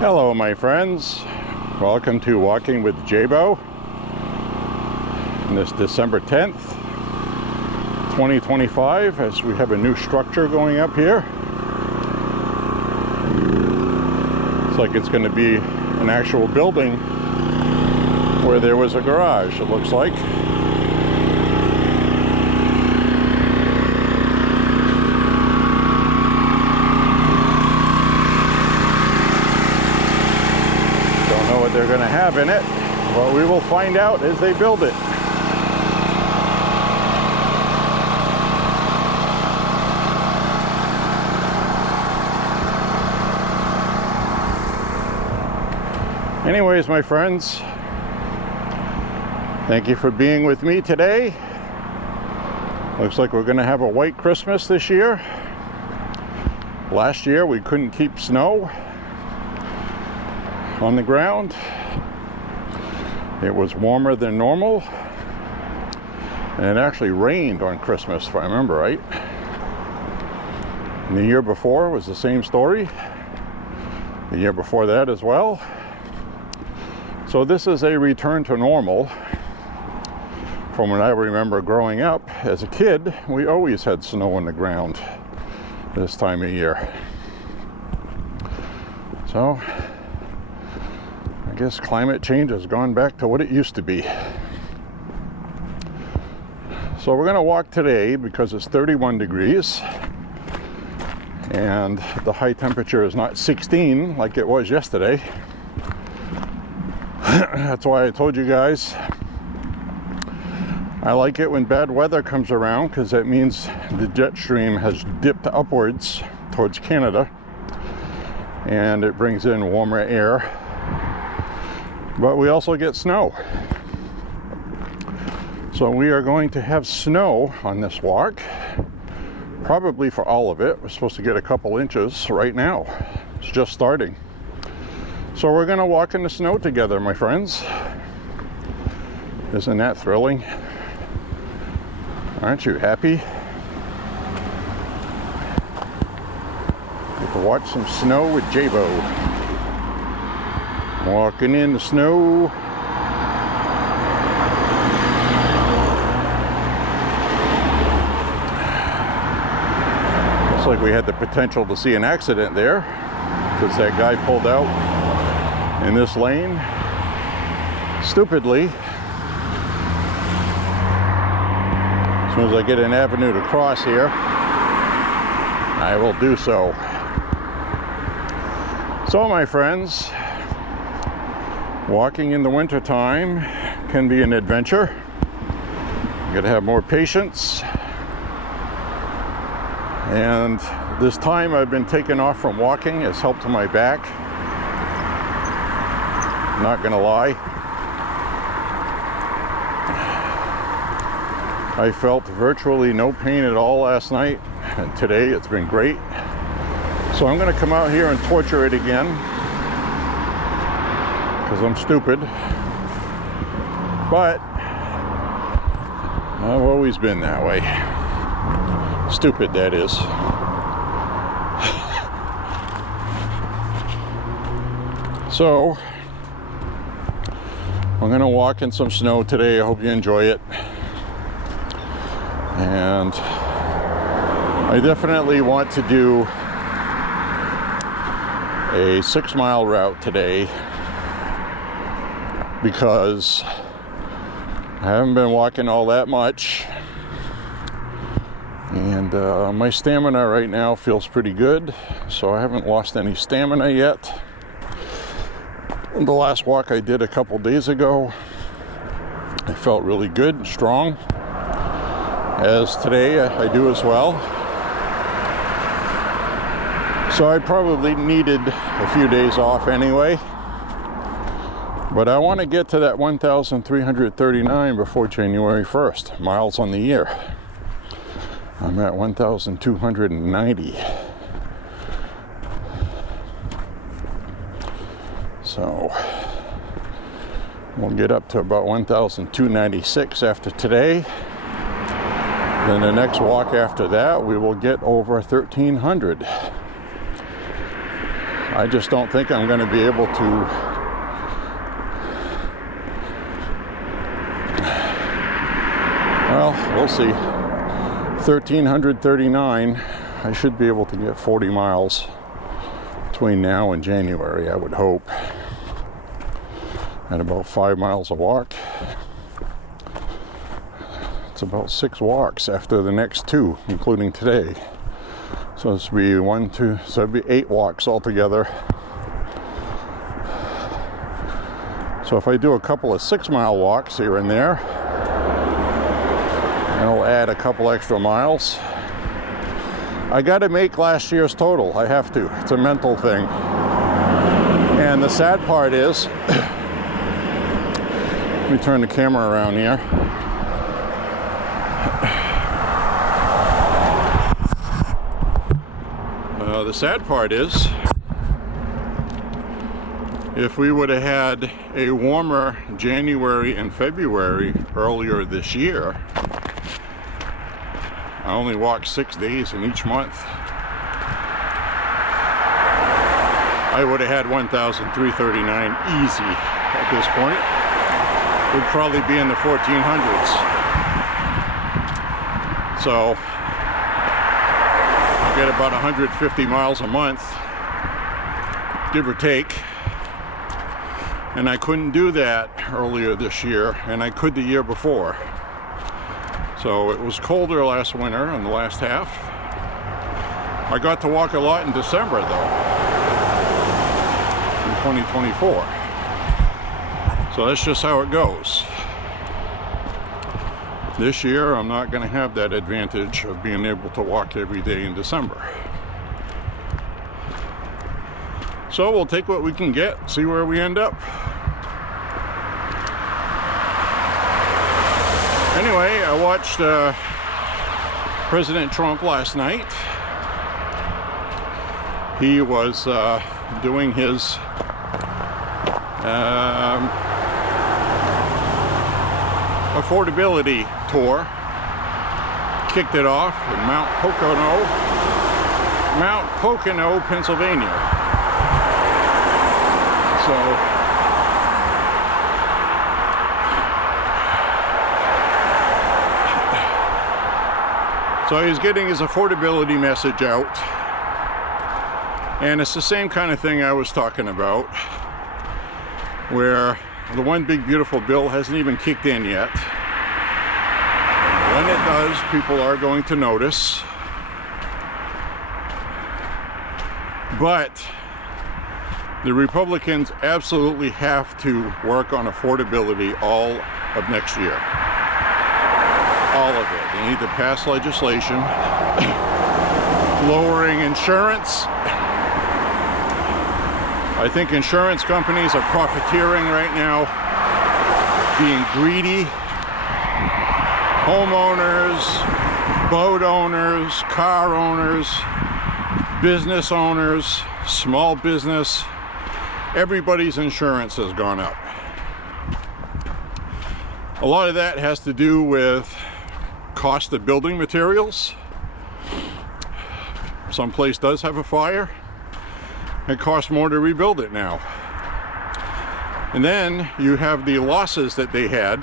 Hello my friends, welcome to Walking with J.Beau on this December 10th, 2025, as we have a new structure going up here. It's like it's going to be an actual building where there was a garage, it looks like. What they're going to have in it, but we will find out as they build it. Anyways, my friends, thank you for being with me today. Looks like we're going to have a white Christmas this year. Last year we couldn't keep snow on the ground. It was warmer than normal, and it actually rained on Christmas, if I remember right. And the year before was the same story, the year before that as well. So this is a return to normal. From when I remember growing up as a kid, we always had snow on the ground this time of year. So I guess climate change has gone back to what it used to be. So we're going to walk today because it's 31 degrees and the high temperature is not 16 like it was yesterday. That's why I told you guys I like it when bad weather comes around, because that means the jet stream has dipped upwards towards Canada and it brings in warmer air. But we also get snow. So we are going to have snow on this walk, probably for all of it. We're supposed to get a couple inches right now. It's just starting. So we're going to walk in the snow together, my friends. Isn't that thrilling? Aren't you happy? Get to watch some snow with J.Beau. Walking in the snow. Looks like we had the potential to see an accident there, because that guy pulled out in this lane stupidly. As soon as I get an avenue to cross here, I will do so. So my friends, walking in the winter time can be an adventure. You gotta have more patience. And this time I've been taken off from walking has helped to my back. Not gonna lie. I felt virtually no pain at all last night, and today it's been great. So I'm gonna come out here and torture it again, because I'm stupid, but I've always been that way. Stupid, that is. So I'm gonna walk in some snow today. I hope you enjoy it. And I definitely want to do a 6-mile route today, because I haven't been walking all that much, and my stamina right now feels pretty good, so I haven't lost any stamina yet. The last walk I did a couple days ago, I felt really good and strong, as today I do as well. So I probably needed a few days off anyway. But I want to get to that 1,339 before January 1st, miles on the year. I'm at 1,290. So we'll get up to about 1,296 after today. Then the next walk after that, we will get over 1,300. I just don't think I'm going to be able to well, we'll see. 1,339. I should be able to get 40 miles between now and January, I would hope. At about 5 miles a walk. It's about 6 walks after the next 2, including today. So this will be 1, 2, so it'll be 8 walks altogether. So if I do a couple of 6-mile walks here and there, I'll add a couple extra miles. I got to make last year's total. I have to. It's a mental thing. And the sad part is, let me turn the camera around here. The sad part is, if we would have had a warmer January and February earlier this year, I only walked 6 days in each month, I would have had 1,339 easy at this point. We'd probably be in the 1400s. So I get about 150 miles a month, give or take. And I couldn't do that earlier this year, and I could the year before. So it was colder last winter in the last half. I got to walk a lot in December though, in 2024. So that's just how it goes. This year I'm not going to have that advantage of being able to walk every day in December. So we'll take what we can get, see where we end up. Anyway, I watched President Trump last night. He was doing his affordability tour. Kicked it off in Mount Pocono, Pennsylvania. So he's getting his affordability message out. And it's the same kind of thing I was talking about, where the one big beautiful bill hasn't even kicked in yet. When it does, people are going to notice. But the Republicans absolutely have to work on affordability all of next year. All of it. They need to pass legislation lowering insurance. I think insurance companies are profiteering right now, being greedy. Homeowners, boat owners, car owners, business owners, small business, everybody's insurance has gone up. A lot of that has to do with cost of building materials. Someplace does have a fire, it costs more to rebuild it now. And then you have the losses that they had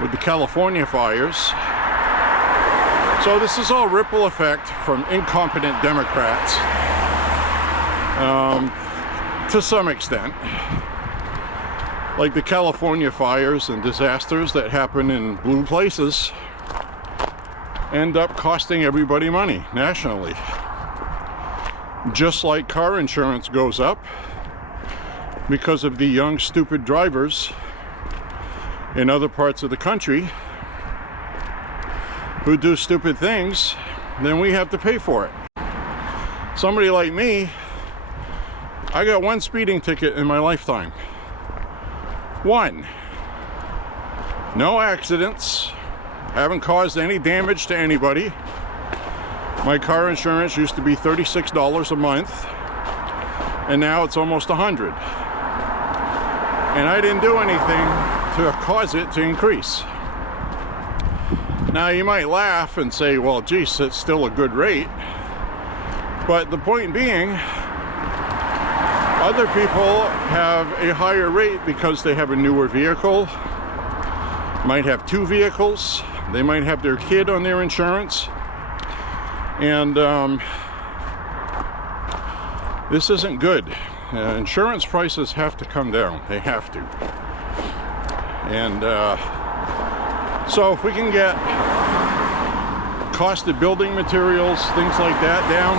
with the California fires. So this is all ripple effect from incompetent Democrats, to some extent. Like the California fires and disasters that happen in blue places end up costing everybody money nationally. Just like car insurance goes up because of the young stupid drivers in other parts of the country who do stupid things, then we have to pay for it. Somebody like me, I got one speeding ticket in my lifetime. One. No accidents. Haven't caused any damage to anybody. My car insurance used to be $36 a month, and now it's almost $100. And I didn't do anything to cause it to increase. Now you might laugh and say, well, geez, it's still a good rate. But the point being, other people have a higher rate because they have a newer vehicle, might have 2 vehicles, they might have their kid on their insurance, and this isn't good. Insurance prices have to come down. They have to. And so if we can get cost of building materials, things like that down,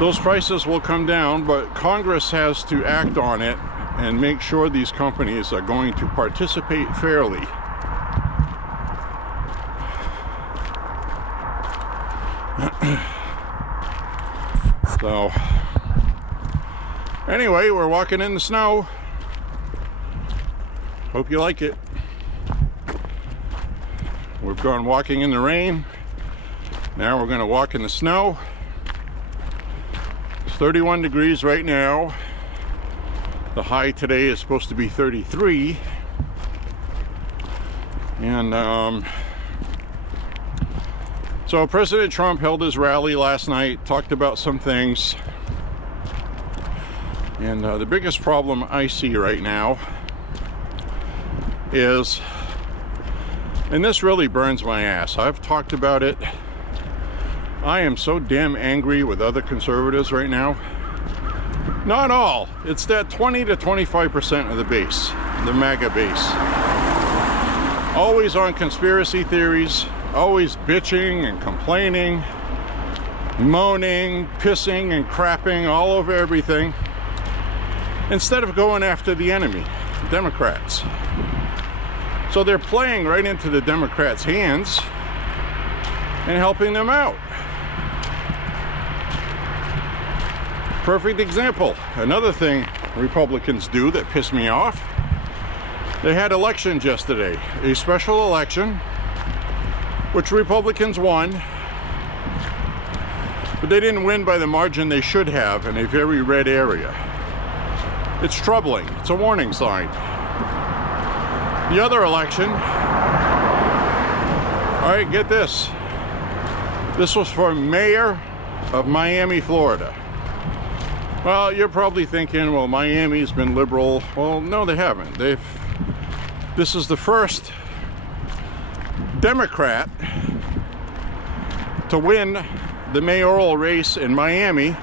those prices will come down, but Congress has to act on it and make sure these companies are going to participate fairly. So, anyway, we're walking in the snow. Hope you like it. We've gone walking in the rain. Now we're going to walk in the snow. It's 31 degrees right now. The high today is supposed to be 33. And so President Trump held his rally last night, talked about some things. And the biggest problem I see right now is, and this really burns my ass, I've talked about it, I am so damn angry with other conservatives right now. Not all, it's that 20 to 25% of the base, the MAGA base. Always on conspiracy theories, always bitching and complaining, moaning, pissing and crapping all over everything, instead of going after the enemy, Democrats. So they're playing right into the Democrats' hands and helping them out. Perfect example. Another thing Republicans do that piss me off, they had elections yesterday, a special election, which Republicans won, but they didn't win by the margin they should have in a very red area. It's troubling. It's a warning sign. The other election, all right, get this. This was for mayor of Miami, Florida. Well, you're probably thinking, well, Miami's been liberal. Well, no, they haven't. This is the first Democrat to win the mayoral race in Miami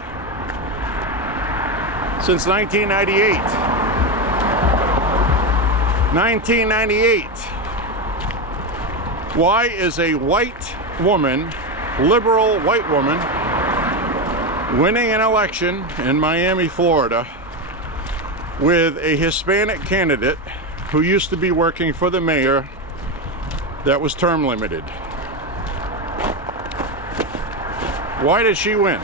since 1998. 1998. Why is a white woman, liberal white woman, winning an election in Miami, Florida, with a Hispanic candidate who used to be working for the mayor that was term limited? Why did she win?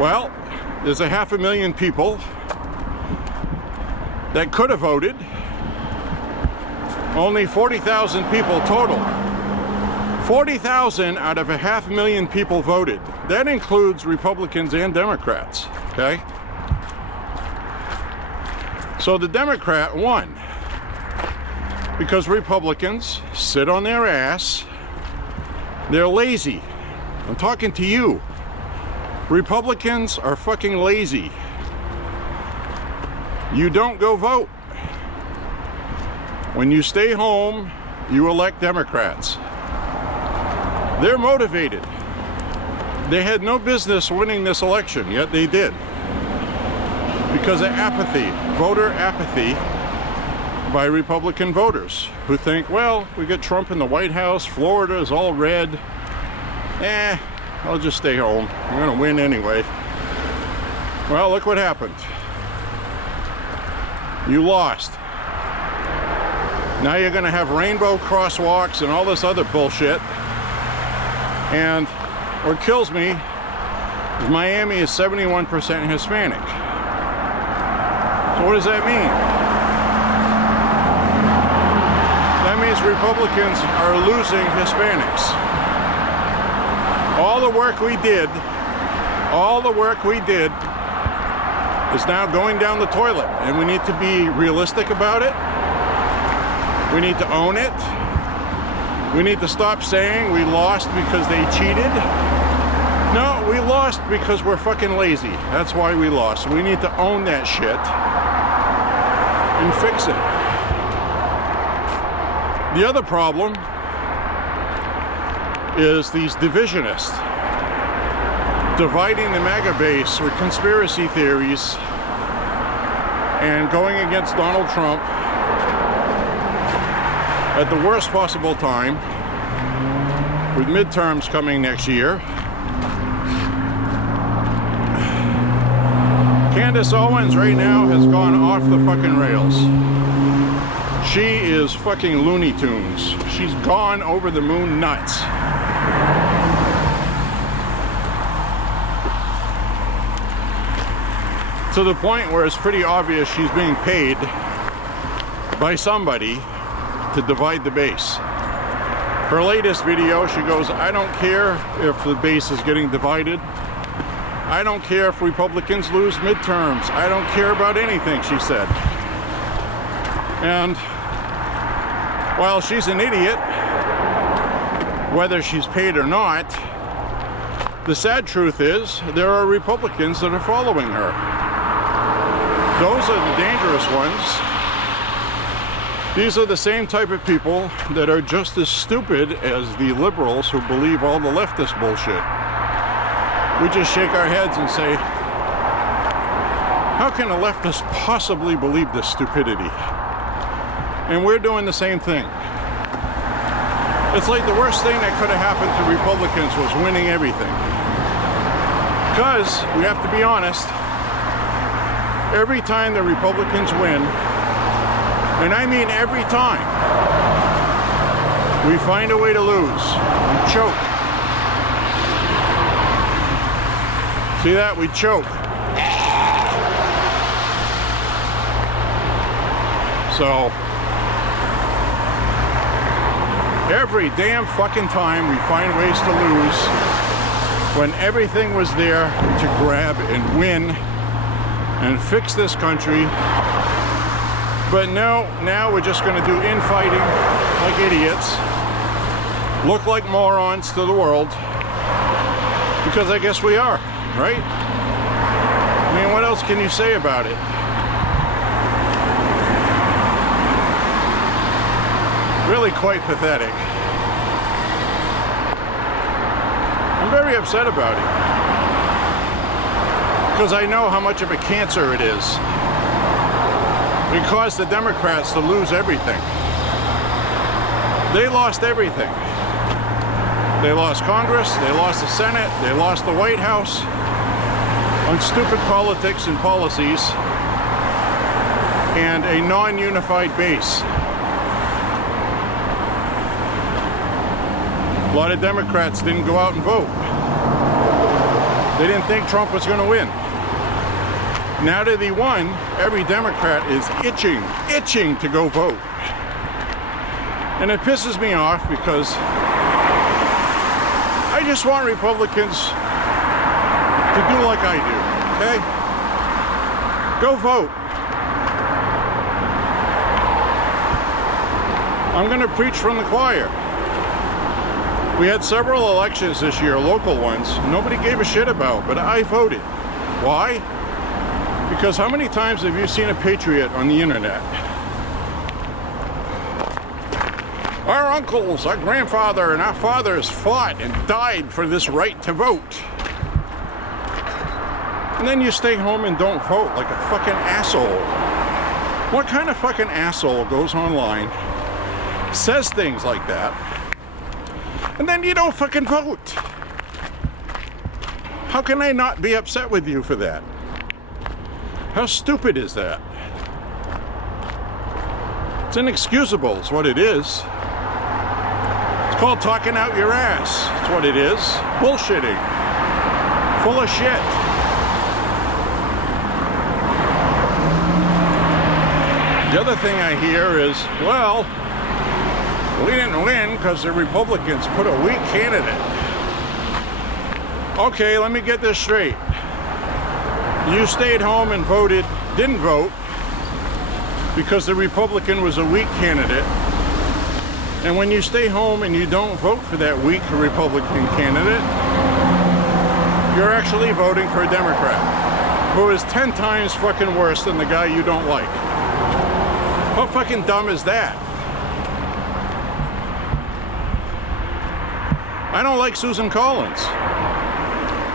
Well, there's 500,000 people that could have voted. Only 40,000 people total. 40,000 out of 500,000 people voted. That includes Republicans and Democrats, okay? So the Democrat won because Republicans sit on their ass. They're lazy. I'm talking to you. Republicans are fucking lazy. You don't go vote. When you stay home, you elect Democrats. They're motivated. They had no business winning this election, yet they did. Because of apathy, voter apathy by Republican voters who think, well, we got Trump in the White House, Florida is all red. I'll just stay home. I'm gonna win anyway. Well, look what happened. You lost. Now you're gonna have rainbow crosswalks and all this other bullshit. And what kills me is Miami is 71% Hispanic. So what does that mean? That means Republicans are losing Hispanics. All the work we did is now going down the toilet, and we need to be realistic about it. We need to own it. We need to stop saying we lost because they cheated. No, we lost because we're fucking lazy. That's why we lost. We need to own that shit and fix it. The other problem is these divisionists dividing the MAGA base with conspiracy theories and going against Donald Trump at the worst possible time with midterms coming next year. Candace Owens right now has gone off the fucking rails. She is fucking Looney Tunes. She's gone over the moon nuts. To the point where it's pretty obvious she's being paid by somebody to divide the base. Her latest video, she goes, I don't care if the base is getting divided. I don't care if Republicans lose midterms. I don't care about anything, she said. And while she's an idiot, whether she's paid or not, the sad truth is there are Republicans that are following her. Those are the dangerous ones. These are the same type of people that are just as stupid as the liberals who believe all the leftist bullshit. We just shake our heads and say, how can a leftist possibly believe this stupidity? And we're doing the same thing. It's like the worst thing that could have happened to Republicans was winning everything. Because, we have to be honest, every time the Republicans win, and I mean every time, we find a way to lose. We choke. See that? We choke. So, every damn fucking time we find ways to lose when everything was there to grab and win and fix this country. But no, now we're just going to do infighting like idiots, look like morons to the world, because I guess we are, right? I mean, what else can you say about it? Really quite pathetic. I'm very upset about it, because I know how much of a cancer it is. It caused the Democrats to lose everything. They lost everything. They lost Congress, they lost the Senate, they lost the White House on stupid politics and policies and a non-unified base. A lot of Democrats didn't go out and vote. They didn't think Trump was going to win. Now that he won, every Democrat is itching to go vote. And it pisses me off because I just want Republicans to do like I do, okay? Go vote. I'm going to preach from the choir. We had several elections this year, local ones, nobody gave a shit about, but I voted. Why? Because how many times have you seen a patriot on the internet? Our uncles, our grandfather, and our fathers fought and died for this right to vote. And then you stay home and don't vote like a fucking asshole. What kind of fucking asshole goes online, says things like that, and then you don't fucking vote? How can I not be upset with you for that? How stupid is that? It's inexcusable, is what it is. It's called talking out your ass. That's what it is. Bullshitting. Full of shit. The other thing I hear is, well, we didn't win because the Republicans put a weak candidate. Okay, let me get this straight. You stayed home and didn't vote, because the Republican was a weak candidate, And when you stay home and you don't vote for that weak Republican candidate, you're actually voting for a Democrat who is 10 times fucking worse than the guy you don't like. How fucking dumb is that? I don't like Susan Collins.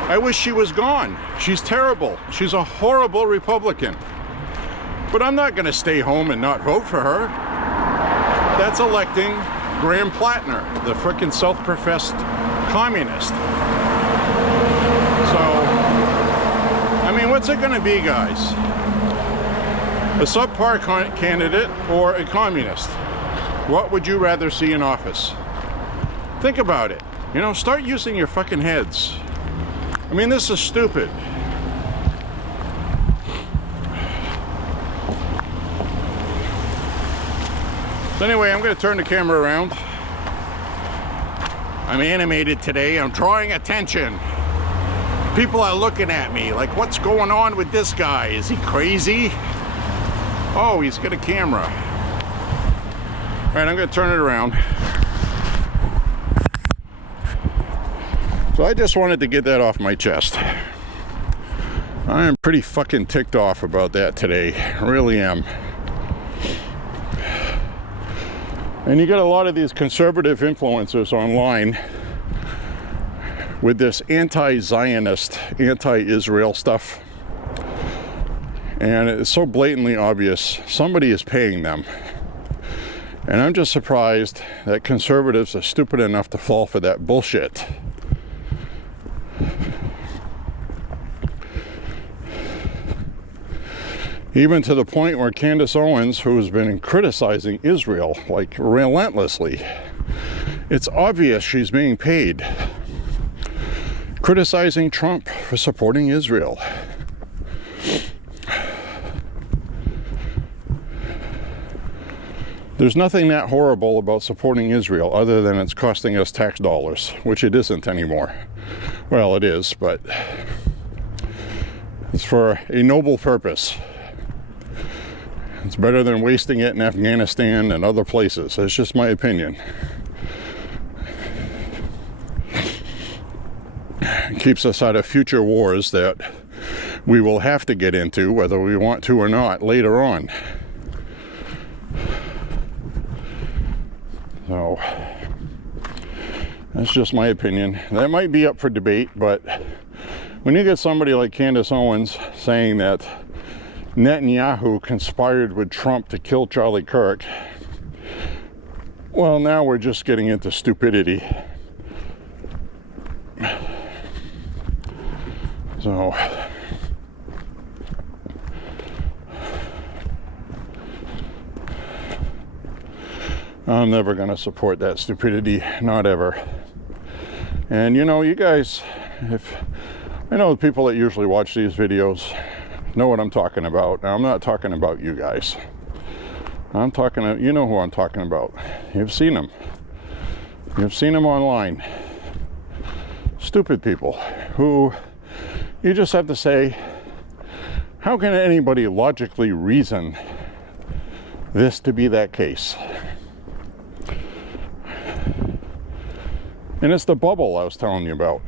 I wish she was gone. She's terrible. She's a horrible Republican. But I'm not going to stay home and not vote for her. That's electing Graham Plattner, the frickin' self-professed communist. So, I mean, what's it going to be, guys? A subpar candidate or a communist? What would you rather see in office? Think about it. You know, start using your fucking heads. I mean, this is stupid. So anyway, I'm going to turn the camera around. I'm animated today. I'm drawing attention. People are looking at me like, what's going on with this guy? Is he crazy? Oh, he's got a camera. All right, I'm going to turn it around. So I just wanted to get that off my chest. I am pretty fucking ticked off about that today. I really am. And you get a lot of these conservative influencers online with this anti-Zionist, anti-Israel stuff. And it's so blatantly obvious somebody is paying them. And I'm just surprised that conservatives are stupid enough to fall for that bullshit. Even to the point where Candace Owens, who's been criticizing Israel like relentlessly, it's obvious she's being paid. Criticizing Trump for supporting Israel. There's nothing that horrible about supporting Israel other than it's costing us tax dollars, which it isn't anymore. Well, it is, but it's for a noble purpose. It's better than wasting it in Afghanistan and other places. That's just my opinion. It keeps us out of future wars that we will have to get into, whether we want to or not, later on. So, that's just my opinion. That might be up for debate, but when you get somebody like Candace Owens saying that Netanyahu conspired with Trump to kill Charlie Kirk, well, now we're just getting into stupidity. So, I'm never going to support that stupidity, not ever. And you know, you guys, I know the people that usually watch these videos know what I'm talking about. Now, I'm not talking about you guys. I'm talking, you know who I'm talking about. You've seen them. You've seen them online. Stupid people who you just have to say, how can anybody logically reason this to be that case? And it's the bubble I was telling you about.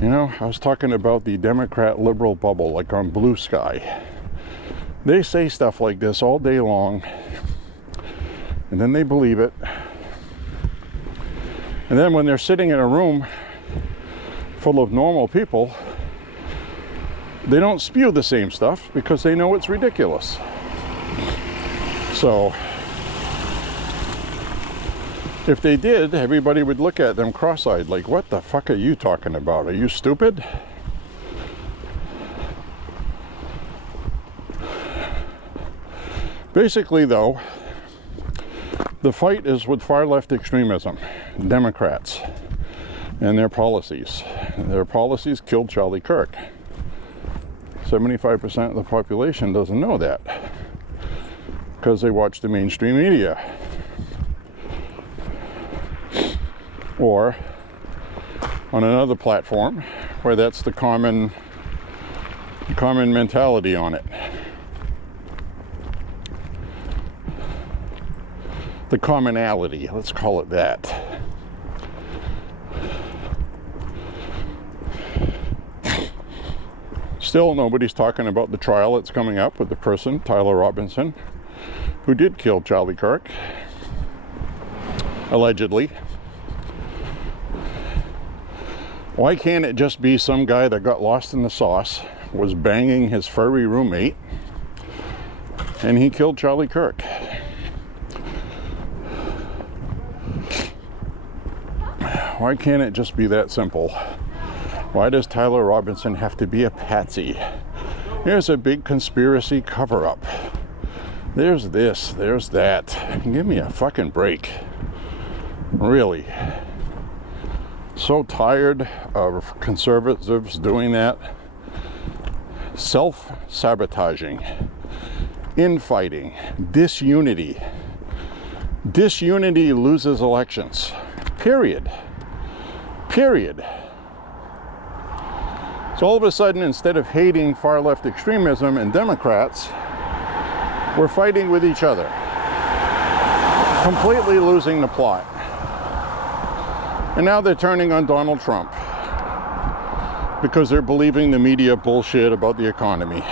You know, I was talking about the Democrat liberal bubble, like on Blue Sky. They say stuff like this all day long, and then they believe it. And then when they're sitting in a room full of normal people, they don't spew the same stuff because they know it's ridiculous. So, if they did, everybody would look at them cross-eyed like, what the fuck are you talking about? Are you stupid? Basically, though, the fight is with far-left extremism, Democrats, and their policies. Their policies killed Charlie Kirk. 75% of the population doesn't know that because they watch the mainstream media. Or on another platform where that's the common mentality on it. the commonality, let's call it that. Still, nobody's talking about the trial that's coming up with the person, Tyler Robinson, who did kill Charlie Kirk, allegedly. Why can't it just be some guy that got lost in the sauce, was banging his furry roommate, and he killed Charlie Kirk? Why can't it just be that simple? Why does Tyler Robinson have to be a patsy? Here's a big conspiracy cover-up. There's this, there's that. Give me a fucking break. Really. So tired of conservatives doing that. Self-sabotaging, infighting, disunity. Disunity loses elections. Period. Period. So all of a sudden, instead of hating far-left extremism and Democrats, we're fighting with each other. Completely losing the plot. And now they're turning on Donald Trump because they're believing the media bullshit about the economy.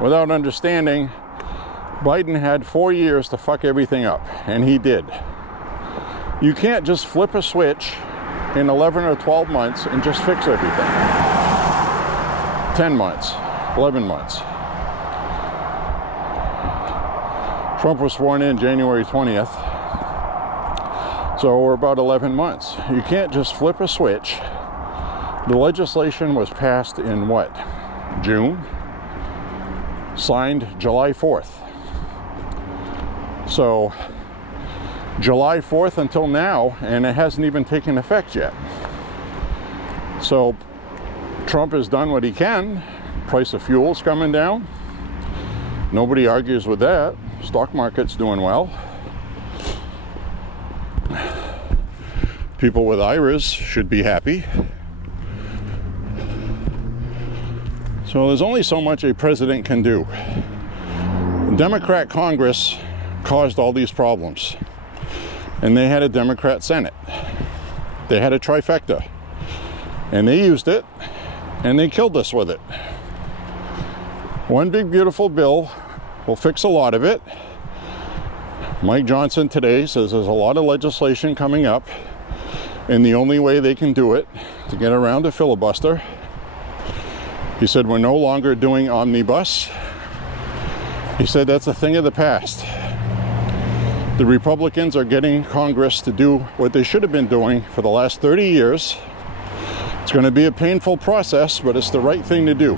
Without understanding, Biden had 4 years to fuck everything up, and he did. You can't just flip a switch in 11 or 12 months and just fix everything. 10 months, 11 months. Trump was sworn in January 20th. So we're about 11 months. You can't just flip a switch. The legislation was passed in what? June? Signed July 4th. So July 4th until now, and it hasn't even taken effect yet. So Trump has done what he can. Price of fuel's coming down. Nobody argues with that. Stock market's doing well. People with IRAs should be happy. So there's only so much a president can do. The Democrat Congress caused all these problems. And they had a Democrat Senate. They had a trifecta. And they used it, and they killed us with it. One big beautiful bill will fix a lot of it. Mike Johnson today says there's a lot of legislation coming up, and the only way they can do it to get around a filibuster. He said we're no longer doing omnibus. He said that's a thing of the past. The Republicans are getting Congress to do what they should have been doing for the last 30 years. It's going to be a painful process, but it's the right thing to do.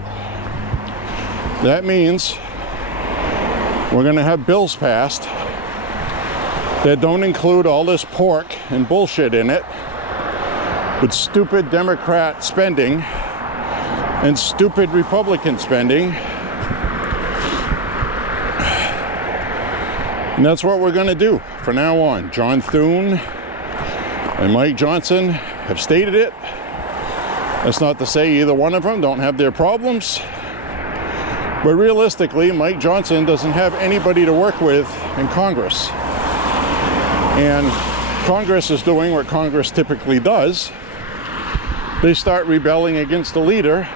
That means we're going to have bills passed that don't include all this pork and bullshit in it, with stupid Democrat spending and stupid Republican spending. And that's what we're going to do from now on. John Thune and Mike Johnson have stated it. That's not to say either one of them don't have their problems. But realistically, Mike Johnson doesn't have anybody to work with in Congress. And Congress is doing what Congress typically does. They start rebelling against the leader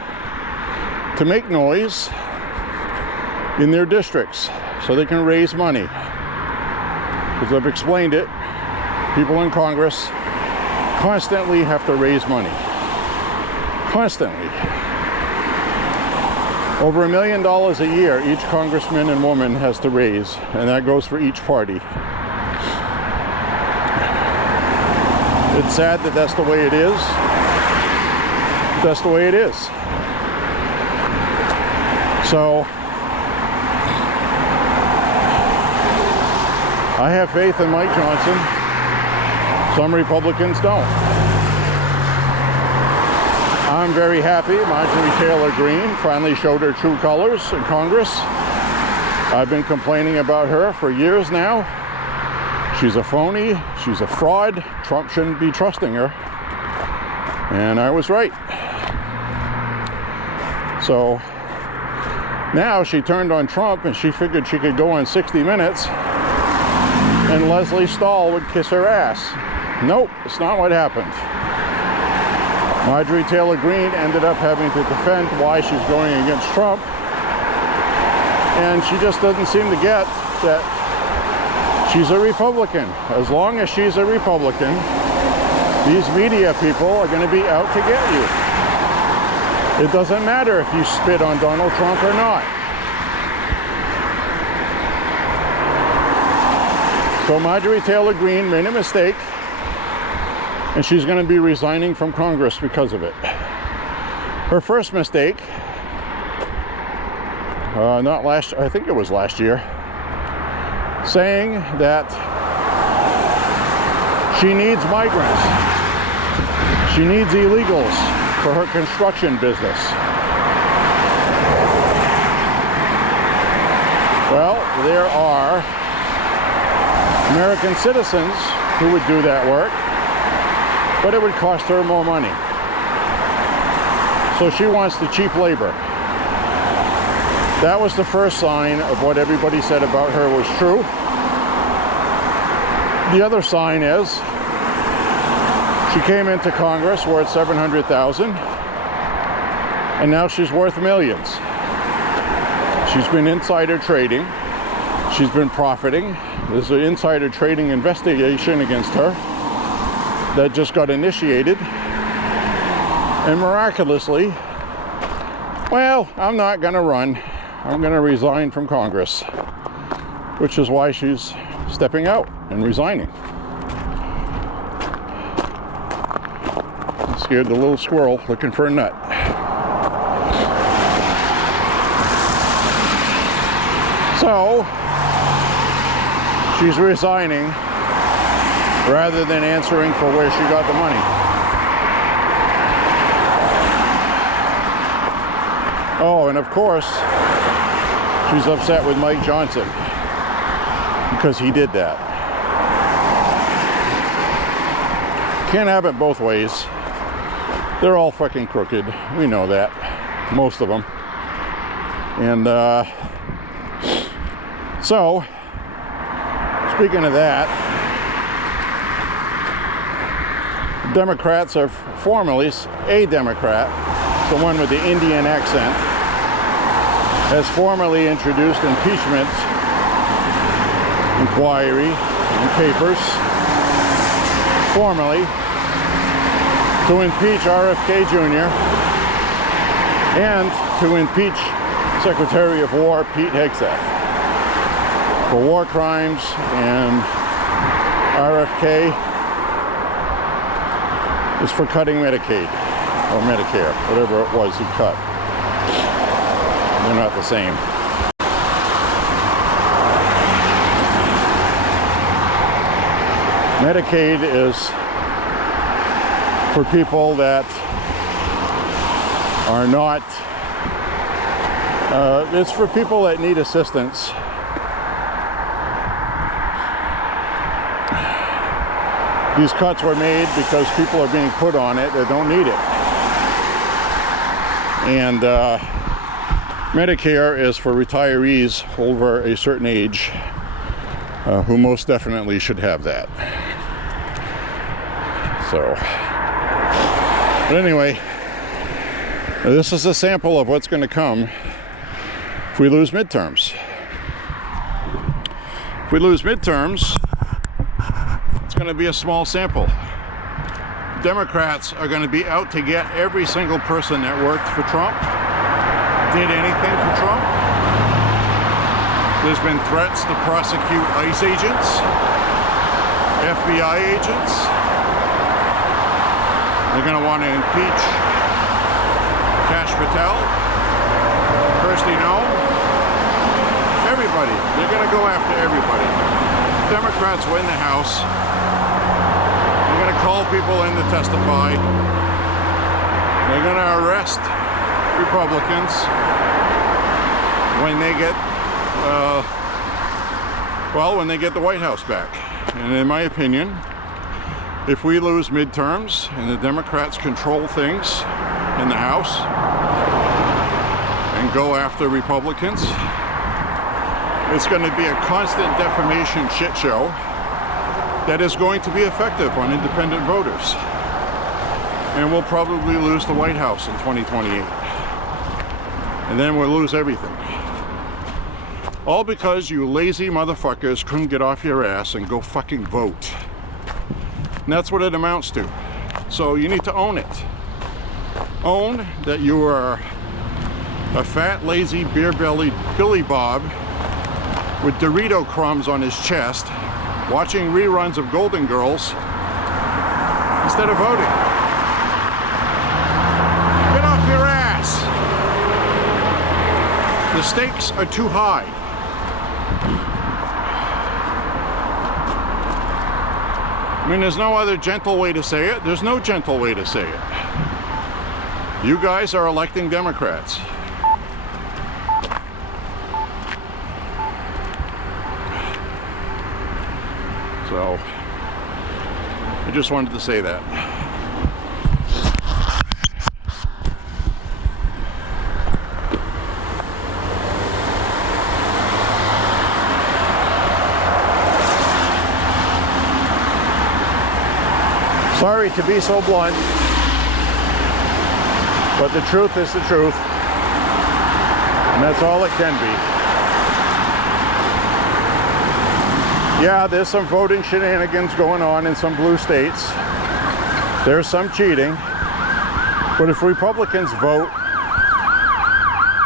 to make noise in their districts so they can raise money. As I've explained it, people in Congress constantly have to raise money. Constantly. Over $1 million a year each congressman and woman has to raise, and that goes for each party. It's sad that that's the way it is. That's the way it is. So I have faith in Mike Johnson. Some Republicans don't. I'm very happy Marjorie Taylor Greene finally showed her true colors in Congress. I've been complaining about her for years now. She's a phony. She's a fraud. Trump shouldn't be trusting her. And I was right. So now she turned on Trump and she figured she could go on 60 Minutes and Leslie Stahl would kiss her ass. Nope, it's not what happened. Marjorie Taylor Greene ended up having to defend why she's going against Trump, and she just doesn't seem to get that she's a Republican. As long as she's a Republican, these media people are going to be out to get you. It doesn't matter if you spit on Donald Trump or not. So Marjorie Taylor Greene made a mistake, and she's going to be resigning from Congress because of it. Her first mistake, I think it was last year, saying that she needs migrants. She needs illegals for her construction business. Well, there are American citizens who would do that work, but it would cost her more money. So she wants the cheap labor. That was the first sign of what everybody said about her was true. The other sign is she came into Congress worth $700,000, and now she's worth millions. She's been insider trading. She's been profiting. There's an insider trading investigation against her that just got initiated. And miraculously, well, I'm not going to run. I'm going to resign from Congress, which is why she's stepping out and resigning. Scared the little squirrel looking for a nut. So she's resigning rather than answering for where she got the money. Oh, and of course, she's upset with Mike Johnson because he did that. Can't have it both ways. They're all fucking crooked. We know that. Most of them. And so, speaking of that, Democrats are formerly, a Democrat, the one with the Indian accent, has formally introduced impeachment inquiry and papers, formally, to impeach RFK Jr. and to impeach Secretary of War Pete Hegseth for war crimes, and RFK is for cutting Medicaid or Medicare, whatever it was he cut. They're not the same. Medicaid is for people that are not, it's for people that need assistance. These cuts were made because people are being put on it that don't need it. And Medicare is for retirees over a certain age who most definitely should have that. So, but anyway, this is a sample of what's going to come if we lose midterms. If we lose midterms, it's going to be a small sample. Democrats are going to be out to get every single person that worked for Trump, did anything for Trump. There's been threats to prosecute ICE agents, FBI agents. They're going to want to impeach Kash Patel, Kirsty Noem, everybody. They're going to go after everybody. Democrats win the House. They're going to call people in to testify. They're going to arrest Republicans when they get, when they get the White House back. And in my opinion, if we lose midterms and the Democrats control things in the House and go after Republicans, it's going to be a constant defamation shit show. that is going to be effective on independent voters. And we'll probably lose the White House in 2028. And then we'll lose everything. All because you lazy motherfuckers couldn't get off your ass and go fucking vote. And that's what it amounts to. So you need to own it. Own that you are a fat, lazy, beer-bellied Billy Bob with Dorito crumbs on his chest, watching reruns of Golden Girls instead of voting. Get off your ass. The stakes are too high. I mean, there's no other gentle way to say it. There's no gentle way to say it. You guys are electing Democrats. So, I just wanted to say that. Sorry to be so blunt, but the truth is the truth, and that's all it can be. Yeah, there's some voting shenanigans going on in some blue states. There's some cheating, but if Republicans vote,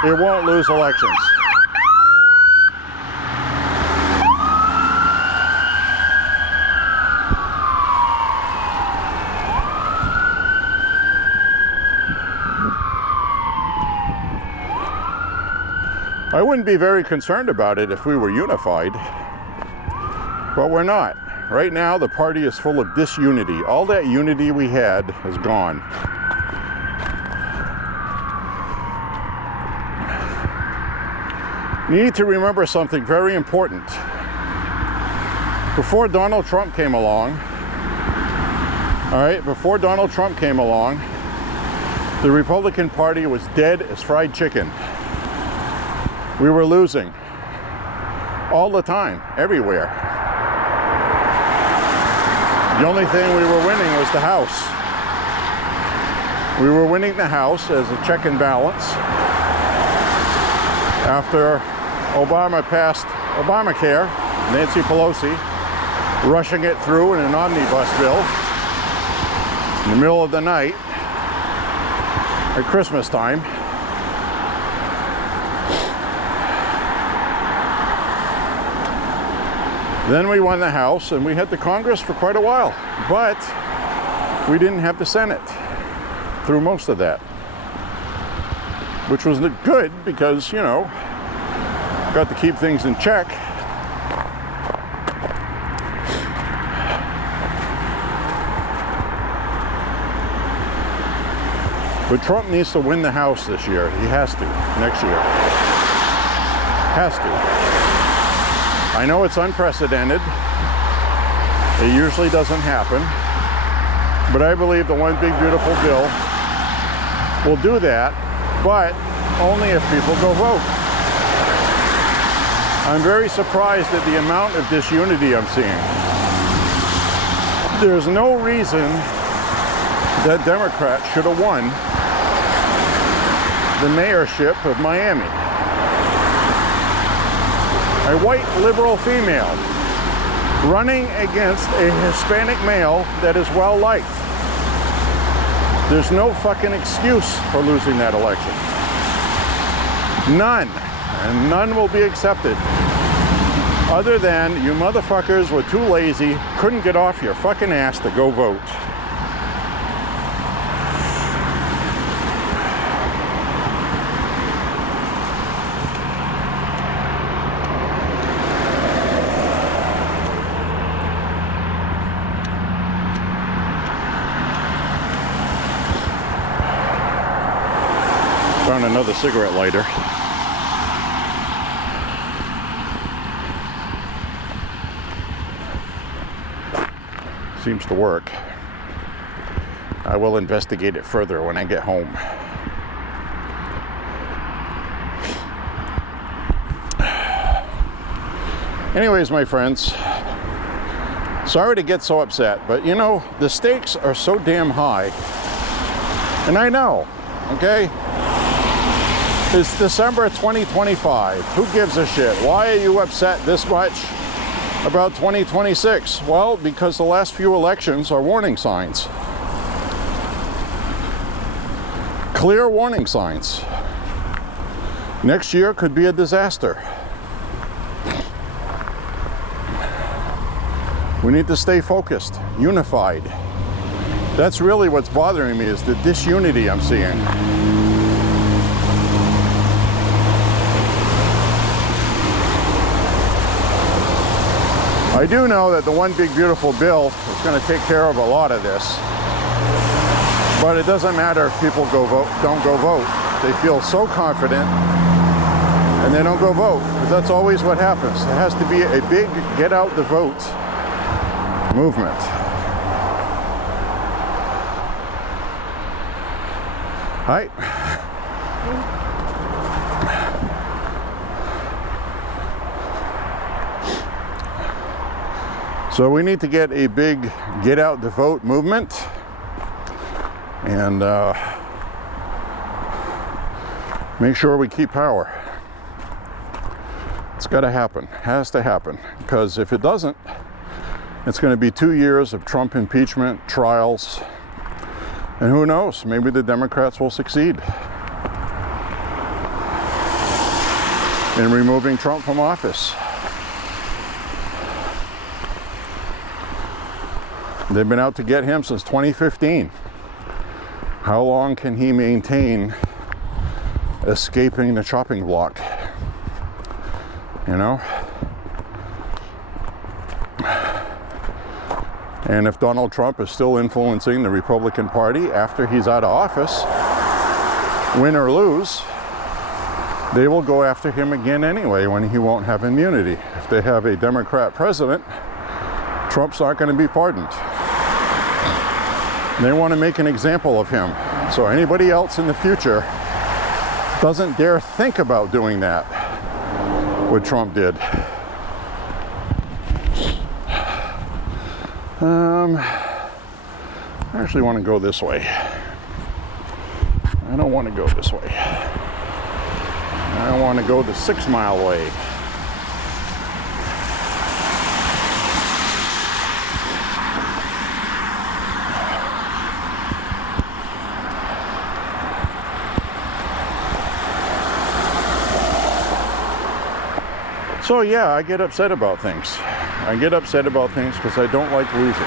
it won't lose elections. I wouldn't be very concerned about it if we were unified, but we're not. Right now, the party is full of disunity. All that unity we had is gone. You need to remember something very important. Before Donald Trump came along, before Donald Trump came along, the Republican Party was dead as fried chicken. We were losing all the time, everywhere. The only thing we were winning was the House. We were winning the House as a check and balance after Obama passed Obamacare, Nancy Pelosi rushing it through in an omnibus bill in the middle of the night at Christmas time. Then we won the House, and we had the Congress for quite a while, but we didn't have the Senate through most of that, which was good because, you know, got to keep things in check. But Trump needs to win the House this year. He has to, next year. Has to. I know it's unprecedented. It usually doesn't happen. But I believe the one big beautiful bill will do that, but only if people go vote. I'm very surprised at the amount of disunity I'm seeing. There's no reason that Democrats should have won the mayorship of Miami. A white liberal female running against a Hispanic male that is well liked. There's no fucking excuse for losing that election. None. And none will be accepted. Other than you motherfuckers were too lazy, couldn't get off your fucking ass to go vote. Found another cigarette lighter. Seems to work. I will investigate it further when I get home. Anyways, my friends, Sorry to get so upset, but you know, the stakes are so damn high. And I know, okay? It's December 2025. Who gives a shit? Why are you upset this much about 2026? Well, because the last few elections are warning signs. Clear warning signs. Next year could be a disaster. We need to stay focused, unified. That's really what's bothering me, is the disunity I'm seeing. I do know that the one big beautiful bill is going to take care of a lot of this. But it doesn't matter if people don't go vote. They feel so confident and they don't go vote. Because that's always what happens. There has to be a big get out the vote movement. Hi. So we need to get a big get out the vote movement, and make sure we keep power. It's got to happen, has to happen, because if it doesn't, it's going to be 2 years of Trump impeachment trials, and who knows, maybe the Democrats will succeed in removing Trump from office. They've been out to get him since 2015. How long can he maintain escaping the chopping block? You know? And if Donald Trump is still influencing the Republican Party after he's out of office, win or lose, they will go after him again anyway when he won't have immunity. If they have a Democrat president, Trump's not going to be pardoned. They want to make an example of him. So anybody else in the future doesn't dare think about doing that, what Trump did. I actually want to go this way. I don't want to go this way. I want to go the 6 mile way. So yeah, I get upset about things. I get upset about things because I don't like losing.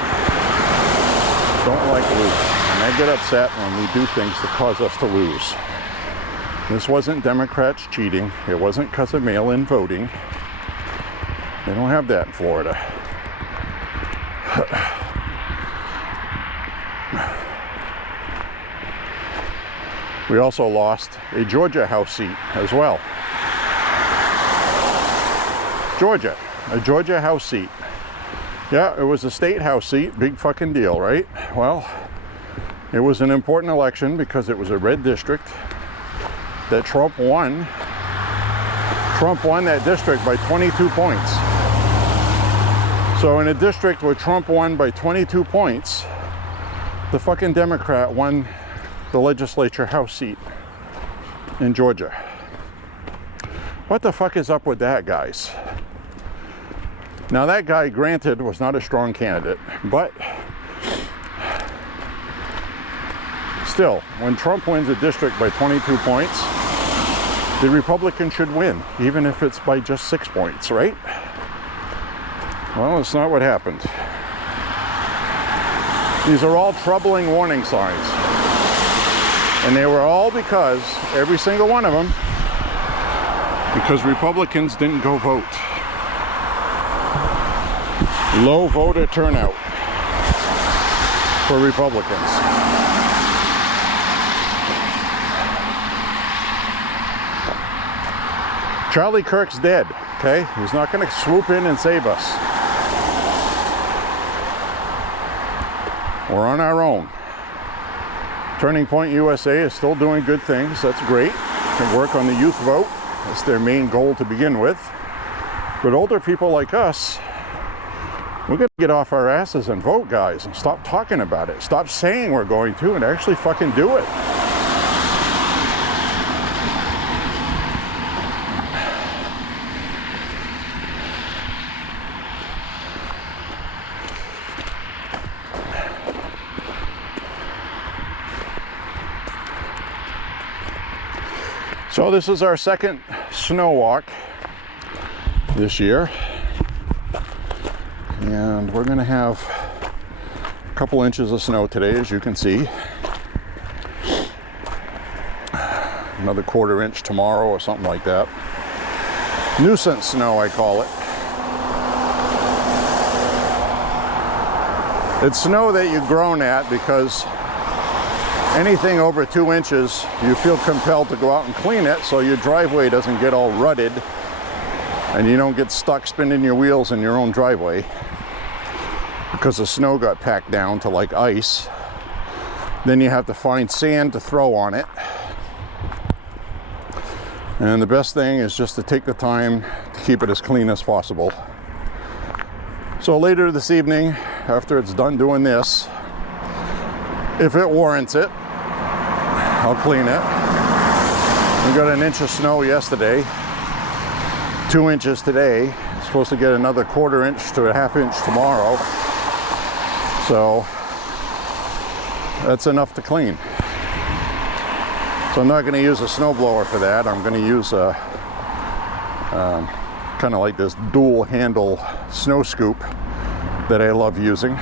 Don't like losing. And I get upset when we do things that cause us to lose. This wasn't Democrats cheating. It wasn't because of mail-in voting. They don't have that in Florida. We also lost a Georgia House seat as well. Georgia, a Georgia House seat. Yeah, it was a state House seat, big fucking deal, right? Well, it was an important election because it was a red district that Trump won. Trump won that district by 22 points. So in a district where Trump won by 22 points, the fucking Democrat won the legislature House seat in Georgia. What the fuck is up with that, guys? Now that guy, granted, was not a strong candidate, but still, when Trump wins a district by 22 points, the Republican should win, even if it's by just 6 points, right? Well, it's not what happened. These are all troubling warning signs. And they were all because, every single one of them, because Republicans didn't go vote. Low voter turnout for Republicans. Charlie Kirk's dead, okay? He's not going to swoop in and save us. We're on our own. Turning Point USA is still doing good things. That's great. Can work on the youth vote. That's their main goal to begin with. But older people like us We're going to get off our asses and vote, guys, and stop talking about it. Stop saying we're going to and actually fucking do it. So this is our second snow walk this year. And we're going to have a couple inches of snow today, as you can see. Another 1/4 inch tomorrow or something like that. Nuisance snow, I call it. It's snow that you groan at because anything over 2 inches, you feel compelled to go out and clean it so your driveway doesn't get all rutted and you don't get stuck spinning your wheels in your own driveway because the snow got packed down to like ice. Then you have to find sand to throw on it. And the best thing is just to take the time to keep it as clean as possible. So later this evening, after it's done doing this, if it warrants it, I'll clean it. We got an inch of snow yesterday, 2 inches today. Supposed to get another 1/4 inch to a 1/2 inch tomorrow. So that's enough to clean. So I'm not going to use a snowblower for that. I'm going to use a kind of like this dual handle snow scoop that I love using.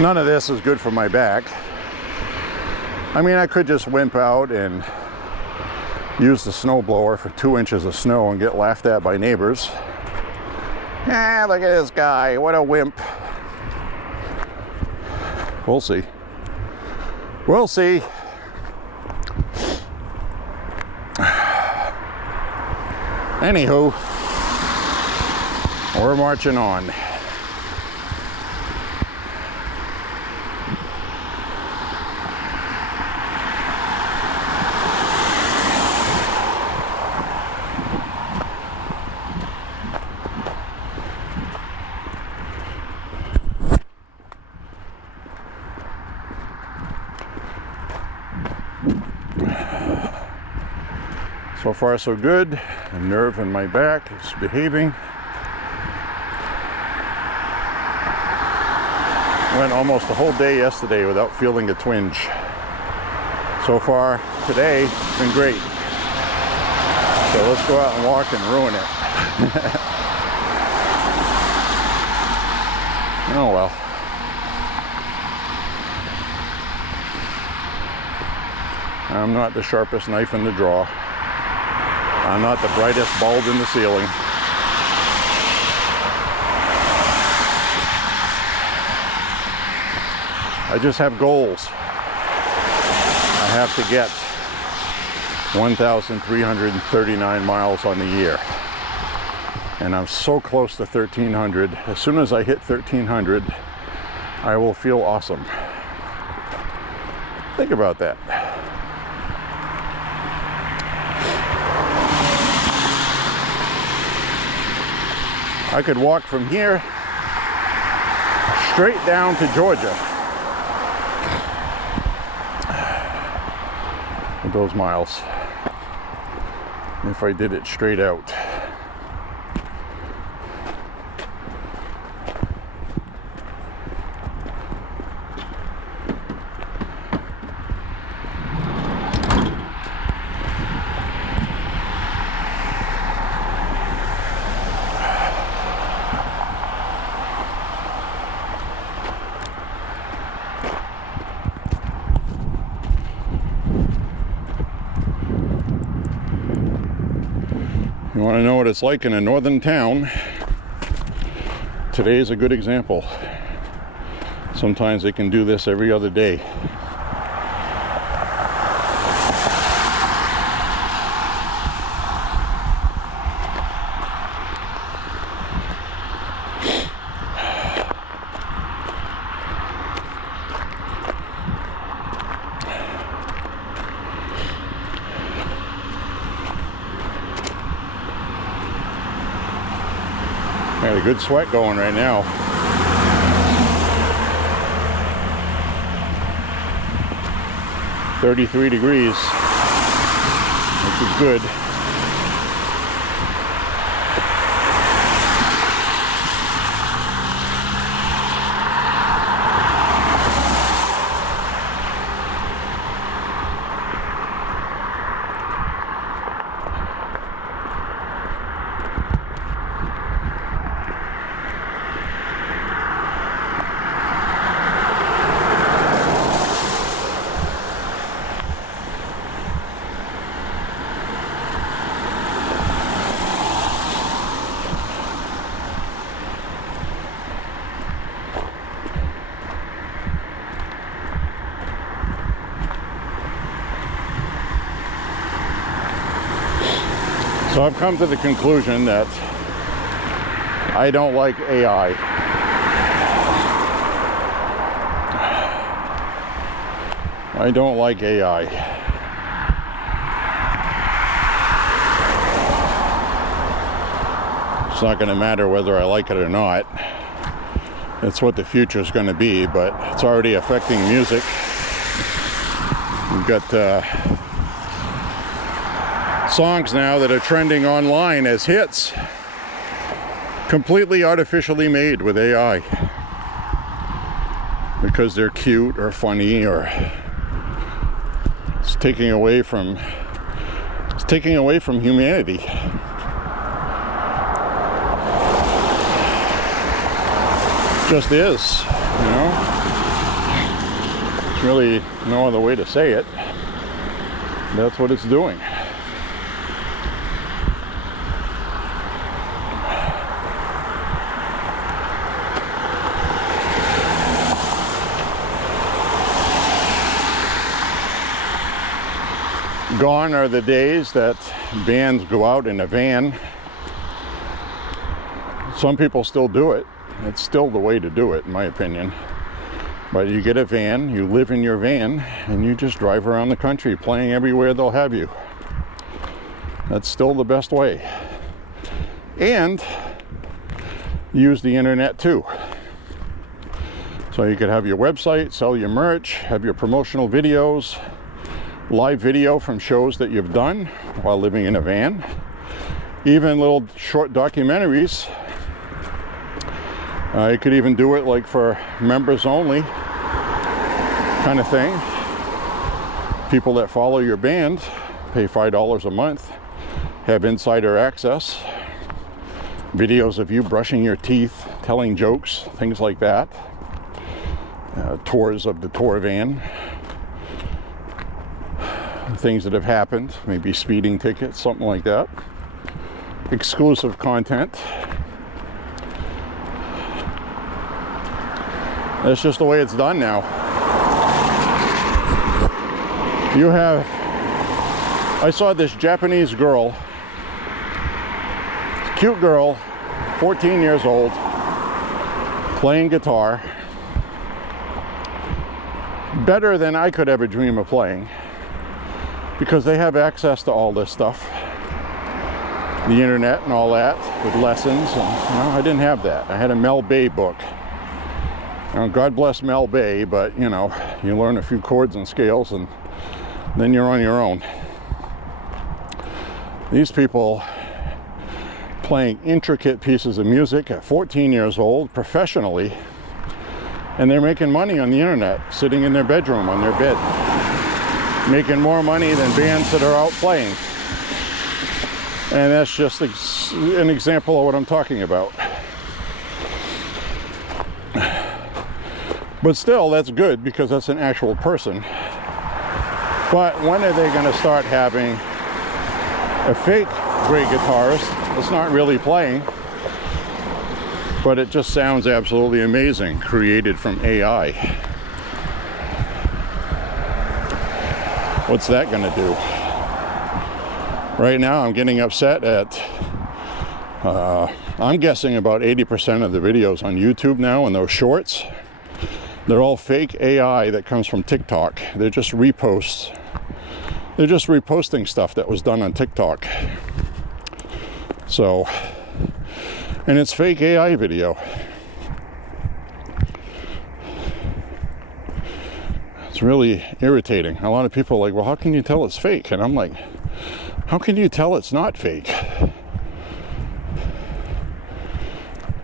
None of this is good for my back. I mean, I could just wimp out and use the snowblower for 2 inches of snow and get laughed at by neighbors. Ah, look at this guy, what a wimp. We'll see. We'll see. Anywho, we're marching on. So far so good. The nerve in my back is behaving. Went almost a whole day yesterday without feeling a twinge. So far today, it's been great. So let's go out and walk and ruin it. Oh well. I'm not the sharpest knife in the drawer. I'm not the brightest bulb in the ceiling. I just have goals. I have to get 1,339 miles on the year. And I'm so close to 1,300. As soon as I hit 1,300, I will feel awesome. Think about that. I could walk from here straight down to Georgia with those miles if I did it straight out. You want to know what it's like in a northern town? Today is a good example. Sometimes they can do this every other day. Got a good sweat going right now. .33 degrees, which is good. So I've come to the conclusion that I don't like AI. I don't like AI. It's not going to matter whether I like it or not. It's what the future is going to be, but it's already affecting music. We've got songs now that are trending online as hits, completely artificially made with AI because they're cute or funny, or it's taking away from humanity. Just is, you know. There's really no other way to say it. That's what it's doing. Gone are the days that bands go out in a van. Some people still do it. It's still the way to do it, in my opinion. But you get a van, you live in your van, and you just drive around the country playing everywhere they'll have you. That's still the best way. And use the internet too. So you could have your website, sell your merch, have your promotional videos, live video from shows that you've done while living in a van, even little short documentaries. You could even do it like for members only kind of thing. People that follow your band pay $5 a month, have insider access, videos of you brushing your teeth, telling jokes, things like that, tours of the tour van, things that have happened, maybe speeding tickets, something like that. Exclusive content. That's just the way it's done now. I saw this Japanese girl, cute girl, 14 years old, playing guitar, better than I could ever dream of playing, because they have access to all this stuff, the internet and all that, with lessons. And I didn't have that. I had a Mel Bay book. God bless Mel Bay, but you learn a few chords and scales and then you're on your own. These people playing intricate pieces of music at 14 years old professionally, and they're making money on the internet, sitting in their bedroom on their bed, making more money than bands that are out playing. And that's just an example of what I'm talking about. But still, that's good because that's an actual person. But when are they going to start having a fake great guitarist that's not really playing, but it just sounds absolutely amazing, created from AI? What's that going to do? Right now I'm getting upset at I'm guessing about 80% of the videos on YouTube now, and those shorts, they're all fake AI that comes from TikTok. They're just reposts. They're just reposting stuff that was done on TikTok. So And it's fake AI video. It's really irritating. A lot of people are like, well, how can you tell it's fake? And I'm like, how can you tell it's not fake?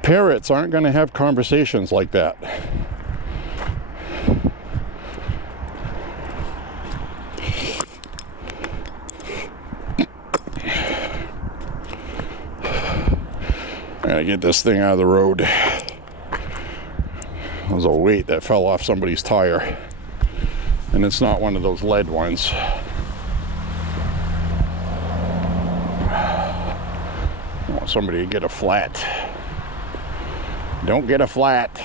Parrots aren't going to have conversations like that. I gotta get this thing out of the road. There's a weight that fell off somebody's tire. And it's not one of those lead ones. I want somebody to get a flat. Don't get a flat.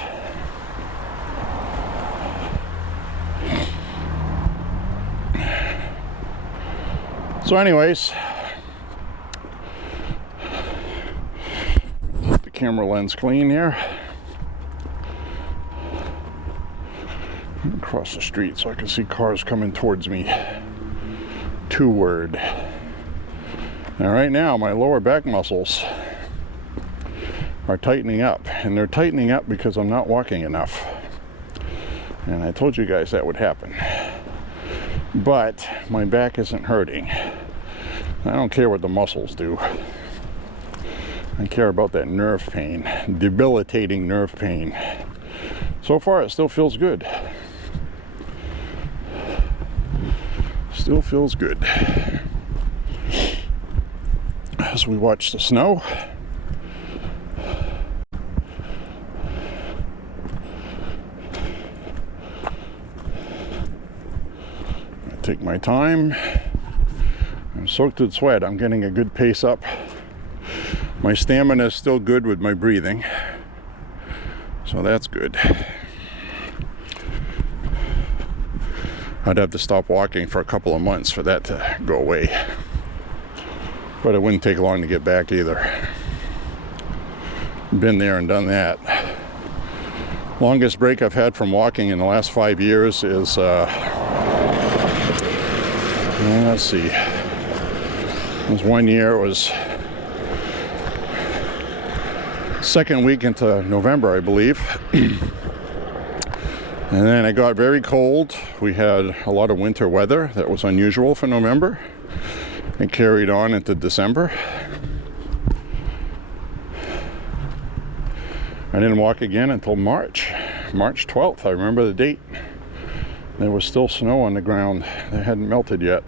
So anyways, get the camera lens clean here. Across the street so I can see cars coming towards me. Toward. Now right now my lower back muscles are tightening up, and they're tightening up because I'm not walking enough. And I told you guys that would happen. But my back isn't hurting. I don't care what the muscles do. I care about that nerve pain, debilitating nerve pain. So far it still feels good. Still feels good. As we watch the snow. I take my time. I'm soaked in sweat. I'm getting a good pace up. My stamina is still good with my breathing. So that's good. I'd have to stop walking for a couple of months for that to go away. But it wouldn't take long to get back either. Been there and done that. Longest break I've had from walking in the last 5 years is, let's see. It was 1 year, it was second week into November, I believe. And then it got very cold. We had a lot of winter weather that was unusual for November. It carried on into December. I didn't walk again until March 12th. I remember the date. There was still snow on the ground. It hadn't melted yet,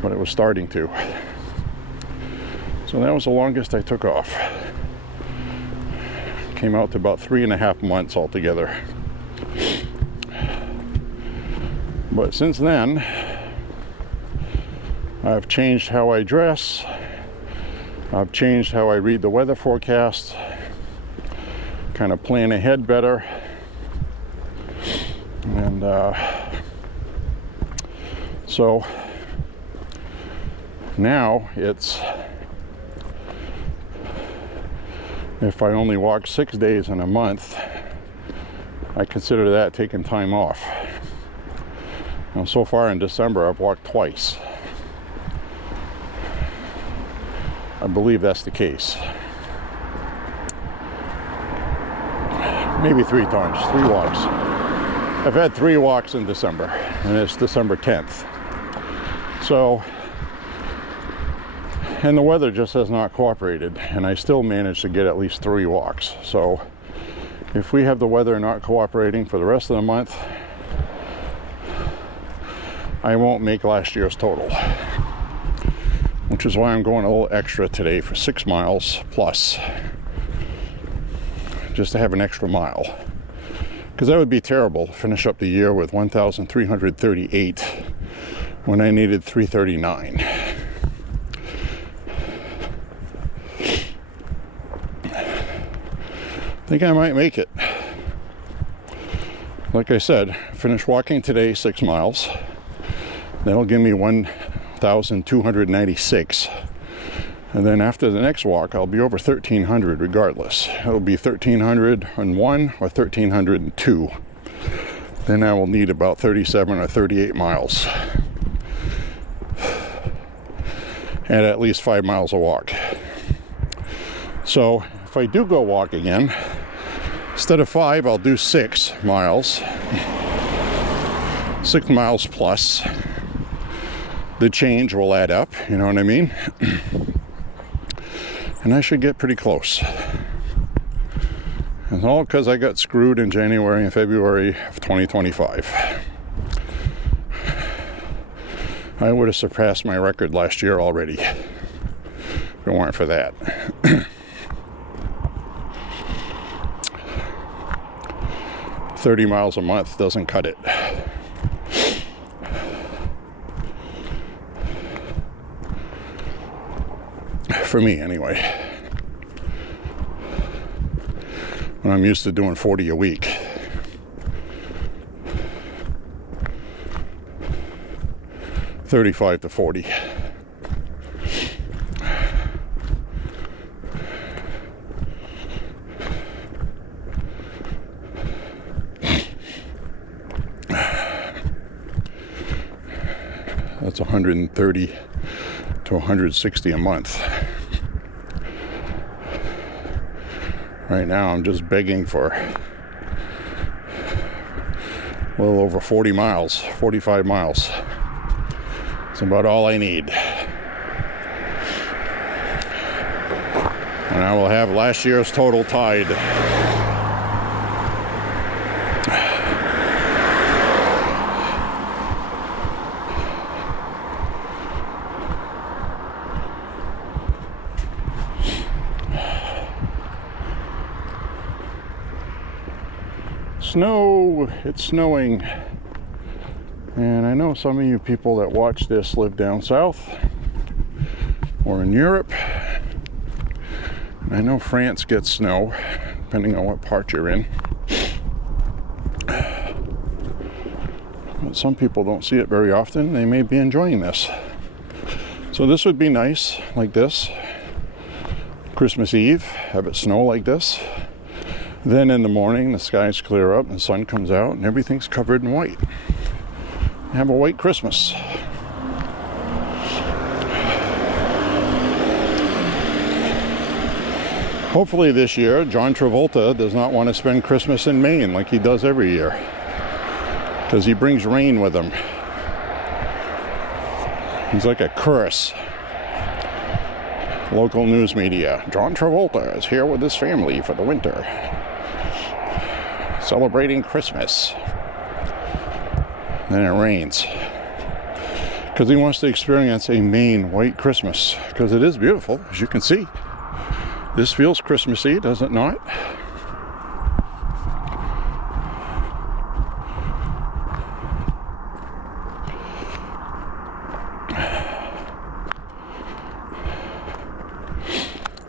but it was starting to. So that was the longest I took off. Came out to about 3.5 months altogether. But since then, I've changed how I dress. I've changed how I read the weather forecast. Kind of plan ahead better. And so now it's, if I only walk 6 days in a month, I consider that taking time off. Now, so far in December, I've walked twice. I believe that's the case. Maybe 3 times, 3 walks. I've had 3 walks in December, and it's December 10th. So, and the weather just has not cooperated, and I still managed to get at least 3 walks. So, if we have the weather not cooperating for the rest of the month, I won't make last year's total. Which is why I'm going a little extra today for 6 miles plus. Just to have an extra mile. Because that would be terrible to finish up the year with 1,338 when I needed 339. I think I might make it. Like I said, finish walking today 6 miles. That'll give me 1,296. And then after the next walk, I'll be over 1,300 regardless. It'll be 1,301 or 1,302. Then I will need about 37 or 38 miles. And at least 5 miles a walk. So if I do go walk again, instead of 5, I'll do 6 miles. 6 miles plus. The change will add up, you know what I mean? And I should get pretty close. And all because I got screwed in January and February of 2025. I would have surpassed my record last year already if it weren't for that. 30 miles a month doesn't cut it. For me, anyway. When I'm used to doing 40 a week. $35 to $40. That's 130 to 160 a month. Right now I'm just begging for a little over 40 miles, 45 miles. It's about all I need. And I will have last year's total tied. Snow, it's snowing. And I know some of you people that watch this live down south or in Europe. And I know France gets snow, depending on what part you're in. But some people don't see it very often. They may be enjoying this. So this would be nice, like this. Christmas Eve, have it snow like this. Then in the morning, the skies clear up and the sun comes out and everything's covered in white. Have a white Christmas. Hopefully this year, John Travolta does not want to spend Christmas in Maine like he does every year. Because he brings rain with him. He's like a curse. Local news media. John Travolta is here with his family for the winter. Celebrating Christmas. Then it rains. Because he wants to experience a Maine white Christmas. Because it is beautiful, as you can see. This feels Christmassy, does it not?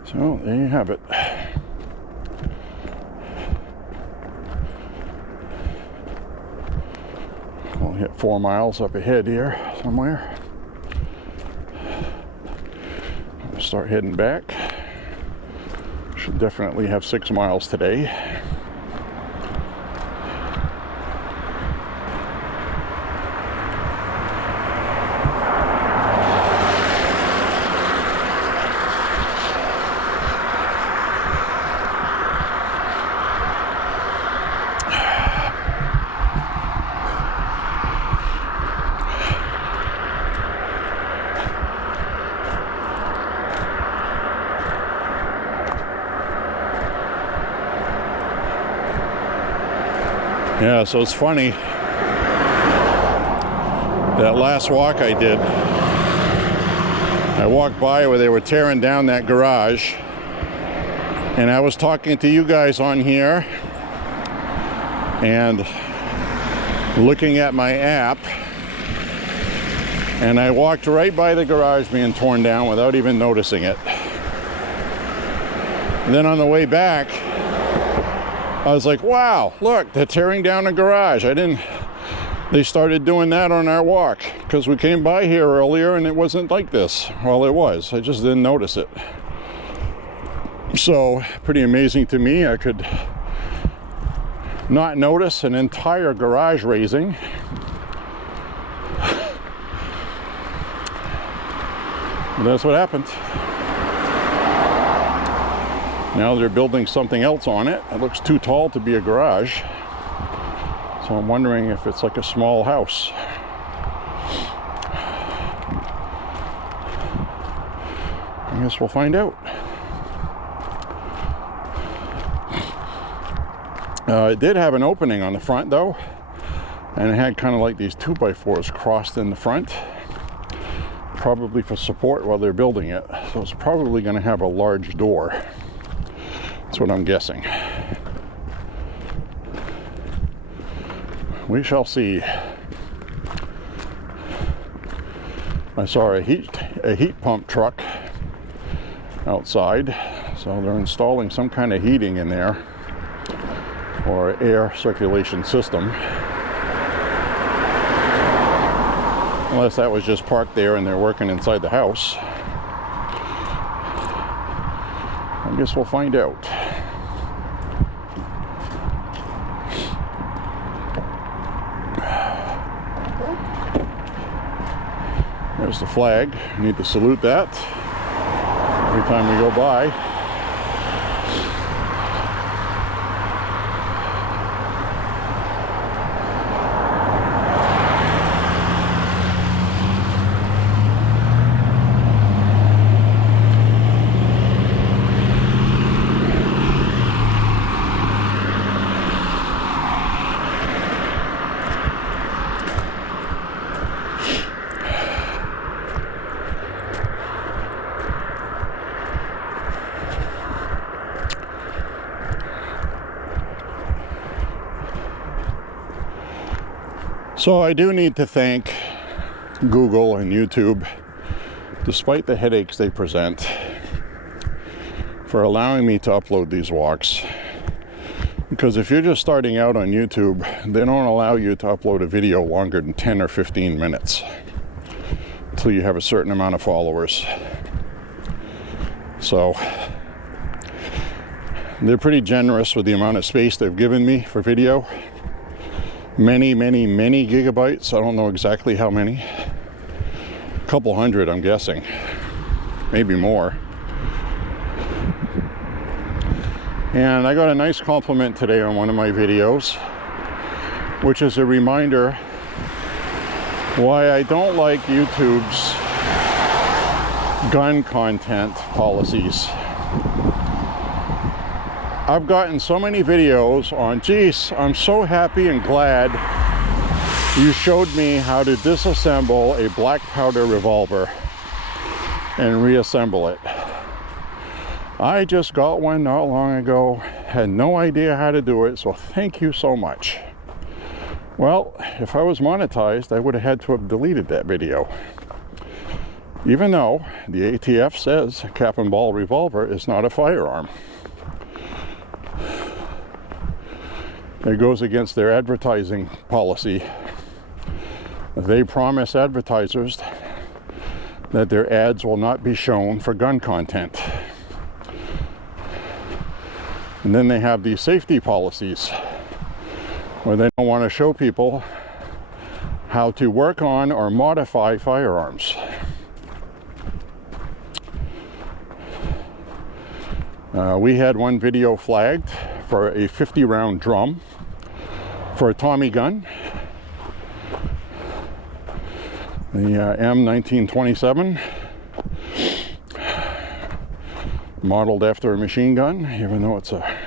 So there you have it. We'll hit 4 miles up ahead here somewhere. We'll start heading back. Should definitely have 6 miles today. Yeah, so it's funny, that last walk I did, I walked by where they were tearing down that garage, and I was talking to you guys on here, and looking at my app, and I walked right by the garage being torn down without even noticing it. And then on the way back, I was like, wow, look, they're tearing down a garage. They started doing that on our walk because we came by here earlier and it wasn't like this. Well, it was, I just didn't notice it. So, pretty amazing to me. I could not notice an entire garage raising. And that's what happened. Now they're building something else on it. It looks too tall to be a garage. So I'm wondering if it's like a small house. I guess we'll find out. It did have an opening on the front though, and it had kind of like these 2x4s crossed in the front, probably for support while they're building it. So it's probably going to have a large door. That's what I'm guessing. We shall see. I saw a heat pump truck outside, so they're installing some kind of heating in there, or air circulation system. Unless that was just parked there and they're working inside the house. I guess we'll find out. There's the flag. We need to salute that every time we go by. So I do need to thank Google and YouTube, despite the headaches they present, for allowing me to upload these walks. Because if you're just starting out on YouTube, they don't allow you to upload a video longer than 10 or 15 minutes until you have a certain amount of followers. So they're pretty generous with the amount of space they've given me for video. Many gigabytes. I don't know exactly how many. A couple hundred, I'm guessing. Maybe more. And I got a nice compliment today on one of my videos, which is a reminder why I don't like YouTube's gun content policies. I've gotten so many videos on, geez, I'm so happy and glad you showed me how to disassemble a black powder revolver and reassemble it. I just got one not long ago, had no idea how to do it, so thank you so much. Well, if I was monetized, I would have had to have deleted that video. Even though the ATF says a cap and ball revolver is not a firearm. It goes against their advertising policy. They promise advertisers that their ads will not be shown for gun content. And then they have these safety policies where they don't want to show people how to work on or modify firearms. We had one video flagged for a 50-round drum for a Tommy gun, the M1927, modeled after a machine gun, even though it's a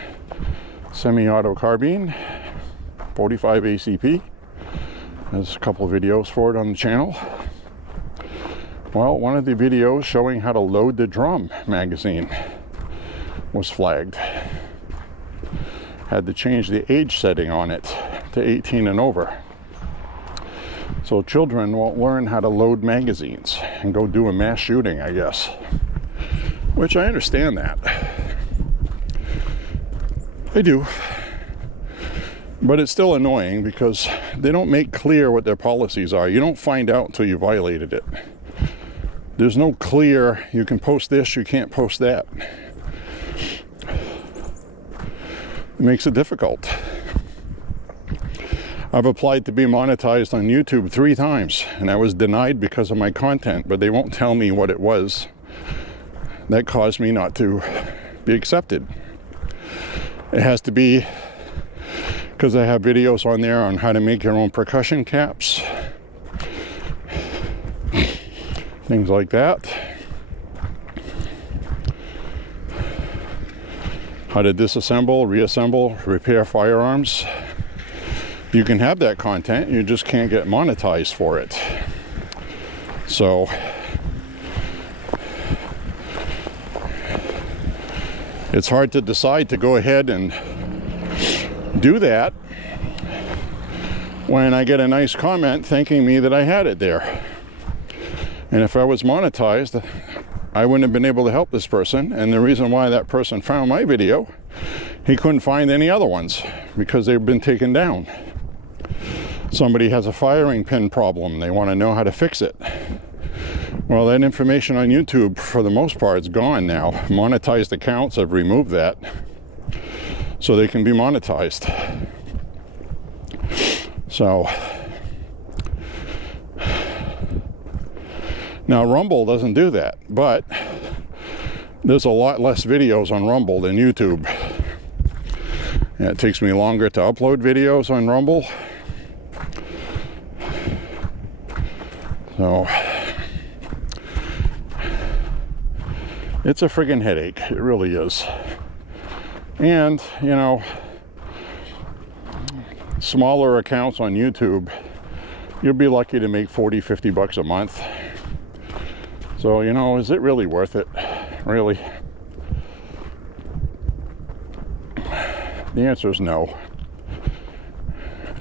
semi-auto carbine, 45 ACP. There's a couple of videos for it on the channel. Well, one of the videos showing how to load the drum magazine was flagged. Had to change the age setting on it to 18 and over. So children won't learn how to load magazines and go do a mass shooting, I guess. Which I understand that. I do. But it's still annoying because they don't make clear what their policies are. You don't find out until you violated it. There's no clear, you can post this, you can't post that. It makes it difficult. I've applied to be monetized on YouTube 3 times, and I was denied because of my content, but they won't tell me what it was that caused me not to be accepted. It has to be, because I have videos on there on how to make your own percussion caps, things like that, how to disassemble, reassemble, repair firearms. You can have that content, you just can't get monetized for it. So it's hard to decide to go ahead and do that when I get a nice comment thanking me that I had it there. And if I was monetized, I wouldn't have been able to help this person. And the reason why that person found my video, he couldn't find any other ones because they've been taken down. Somebody has a firing pin problem, they want to know how to fix it. Well, that information on YouTube, for the most part, is gone now. Monetized accounts have removed that so they can be monetized. So now Rumble doesn't do that, but there's a lot less videos on Rumble than YouTube. And it takes me longer to upload videos on Rumble. So it's a friggin' headache, it really is. And, you know, smaller accounts on YouTube, you'll be lucky to make 40, 50 bucks a month. So, you know, is it really worth it? Really? The answer is no.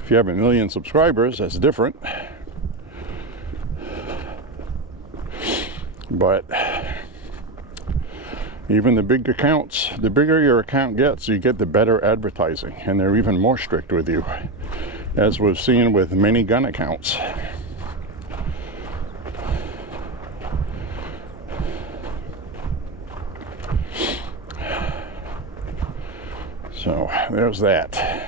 If you have 1 million subscribers, that's different. But even the big accounts, the bigger your account gets, you get the better advertising, and they're even more strict with you, as we've seen with many gun accounts. So there's that.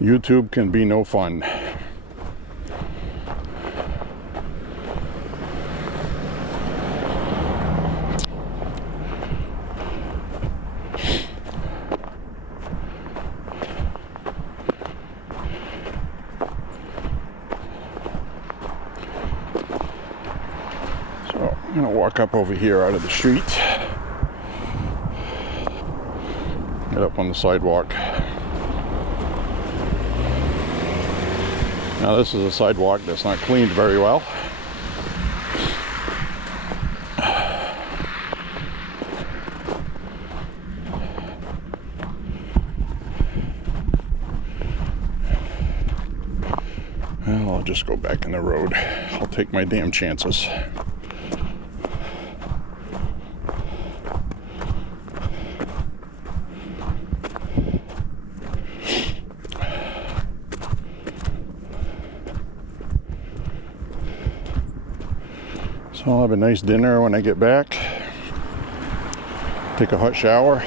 YouTube can be no fun. So I'm gonna walk up over here out of the street, get up on the sidewalk. Now this is a sidewalk that's not cleaned very well. Well, I'll just go back in the road. I'll take my damn chances. So I'll have a nice dinner when I get back. Take a hot shower.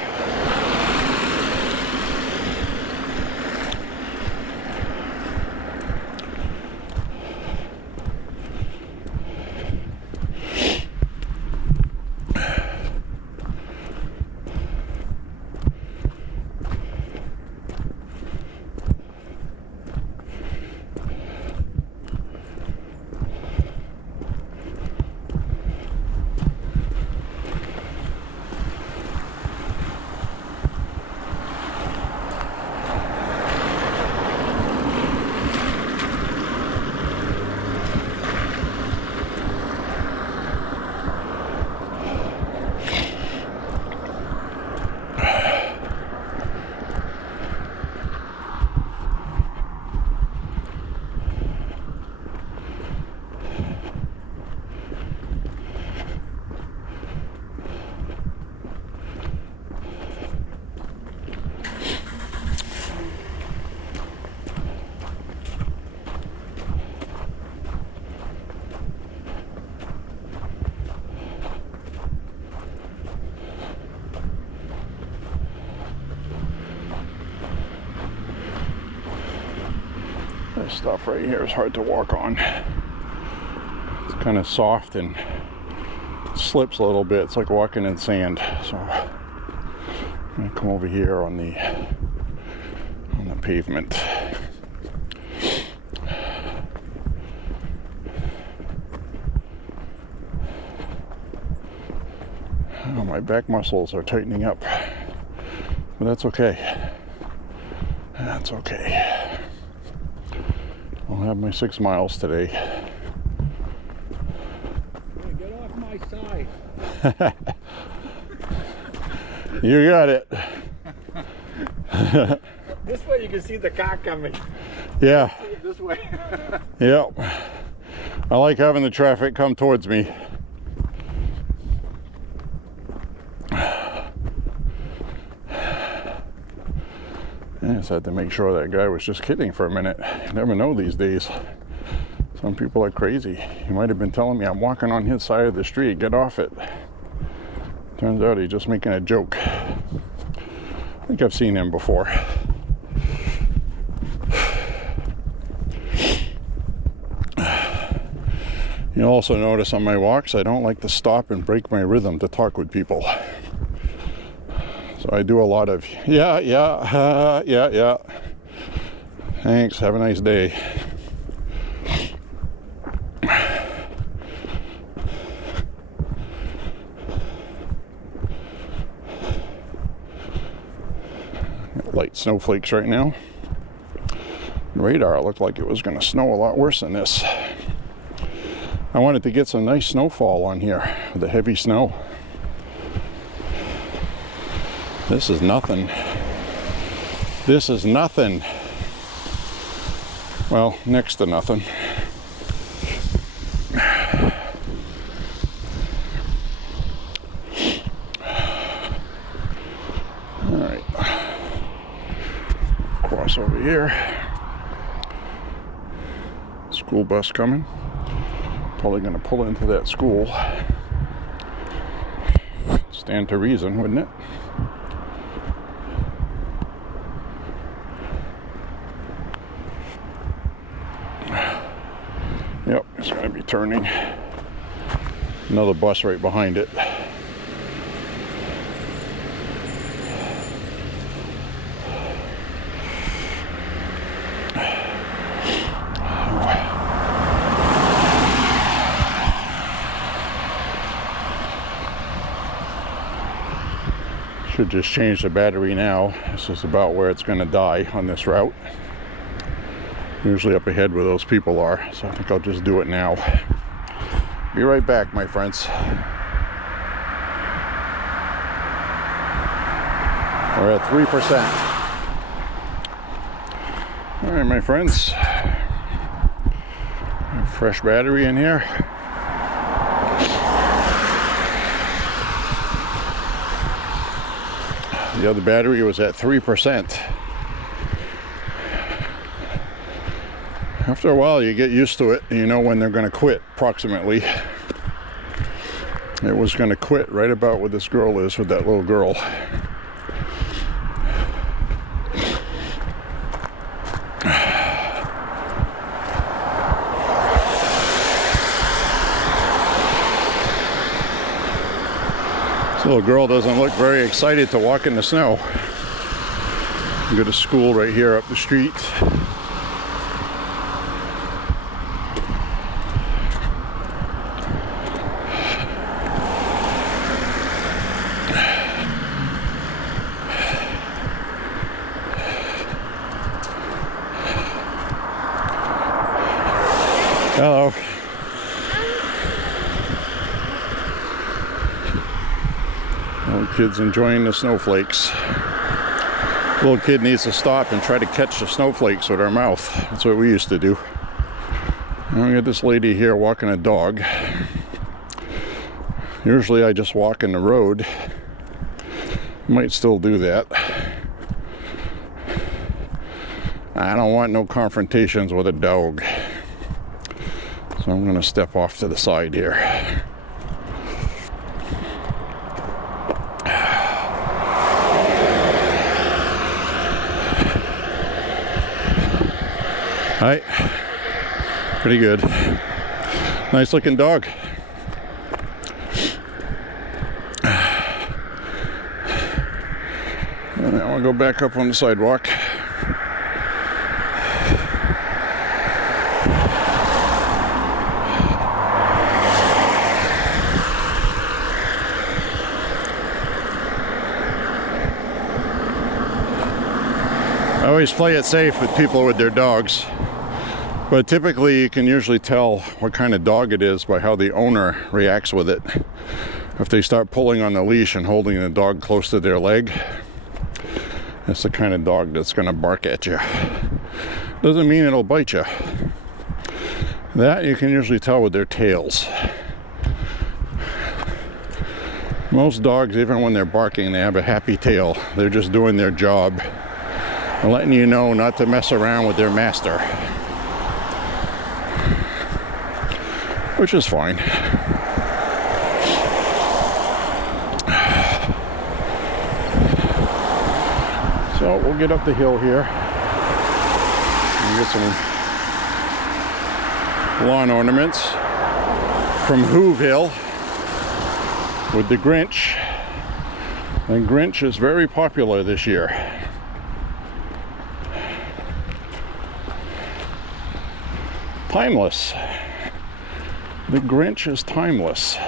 This stuff right here is hard to walk on. It's kind of soft and slips a little bit. It's like walking in sand. So I'm gonna come over here on the pavement. Oh, my back muscles are tightening up, but that's okay. That's okay. I'll have my 6 miles today. Get off my side. You got it. This way you can see the car coming. Yeah. This way. Yep. I like having the traffic come towards me. I just had to make sure that guy was just kidding for a minute. You never know these days. Some people are crazy. He might have been telling me I'm walking on his side of the street, get off it. Turns out he's just making a joke. I think I've seen him before. You'll also notice on my walks, I don't like to stop and break my rhythm to talk with people. So I do a lot of, yeah. Thanks, have a nice day. Light snowflakes right now. The radar looked like it was going to snow a lot worse than this. I wanted to get some nice snowfall on here with the heavy snow. This is nothing. This is nothing. Well, next to nothing. All right. Cross over here. School bus coming. Probably going to pull into that school. Stand to reason, wouldn't it? Yep, it's going to be turning. Another bus right behind it. Should just change the battery now. This is about where it's going to die on this route. Usually up ahead where those people are, so I think I'll just do it now. Be right back, my friends. We're at 3%. All right, my friends. Fresh battery in here. The other battery was at 3%. After a while, you get used to it. You know when they're going to quit, approximately. It was going to quit right about where this girl is with that little girl. This little girl doesn't look very excited to walk in the snow. I go to school right here up the street. Hello. Little kid's enjoying the snowflakes. Little kid needs to stop and try to catch the snowflakes with her mouth. That's what we used to do. And we got this lady here walking a dog. Usually I just walk in the road. Might still do that. I don't want no confrontations with a dog. So I'm going to step off to the side here. Hi. Pretty good. Nice looking dog. And now I'll go back up on the sidewalk. I always play it safe with people with their dogs, but typically you can usually tell what kind of dog it is by how the owner reacts with it. If they start pulling on the leash and holding the dog close to their leg, it's the kind of dog that's going to bark at you. Doesn't mean it'll bite you. That you can usually tell with their tails. Most dogs, even when they're barking, they have a happy tail. They're just doing their job, letting you know not to mess around with their master, which is fine. So we'll get up the hill here and get some lawn ornaments from Whoville with the Grinch. And Grinch is very popular this year. Timeless. The Grinch is timeless.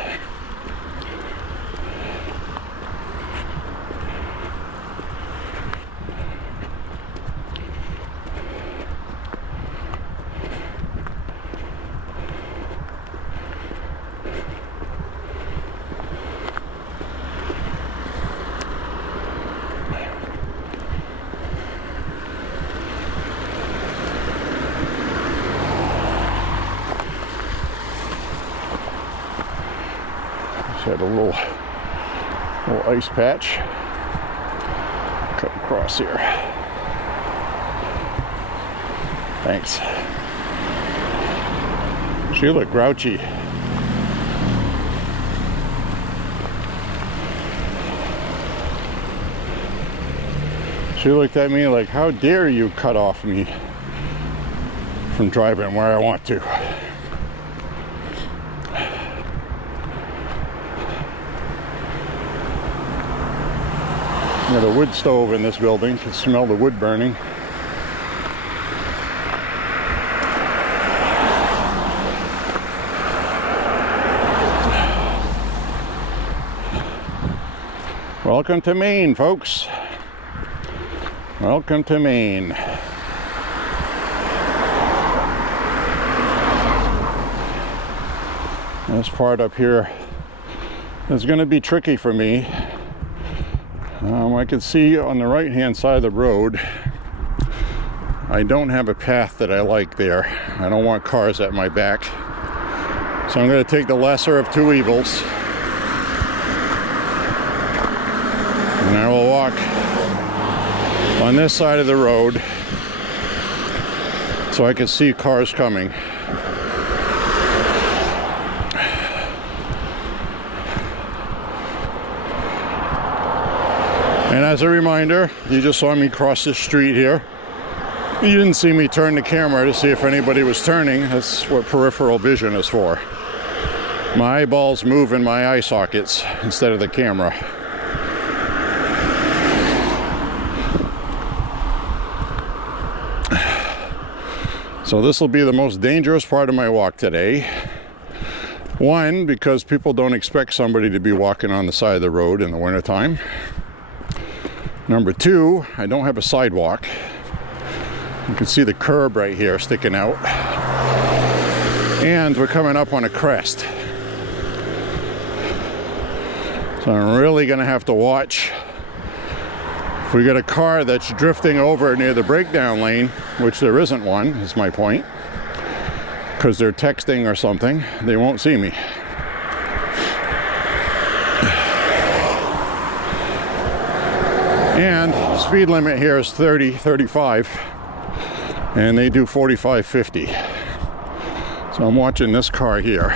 Had a little ice patch cut across here. Thanks. She looked grouchy. She looked at me like, how dare you cut off me from driving where I want to. Got a wood stove in this building. You can smell the wood burning. Welcome to Maine, folks. Welcome to Maine. This part up here is going to be tricky for me. I can see on the right hand side of the road, I don't have a path that I like there. I don't want cars at my back. So I'm going to take the lesser of two evils. And I will walk on this side of the road so I can see cars coming. And as a reminder, you just saw me cross this street here. You didn't see me turn the camera to see if anybody was turning. That's what peripheral vision is for. My eyeballs move in my eye sockets instead of the camera. So this will be the most dangerous part of my walk today. One, because people don't expect somebody to be walking on the side of the road in the wintertime. Number two, I don't have a sidewalk. You can see the curb right here sticking out. And we're coming up on a crest. So I'm really gonna have to watch. If we get a car that's drifting over near the breakdown lane, which there isn't one, is my point, because they're texting or something, they won't see me. And speed limit here is 30, 35, and they do 45, 50. So I'm watching this car here.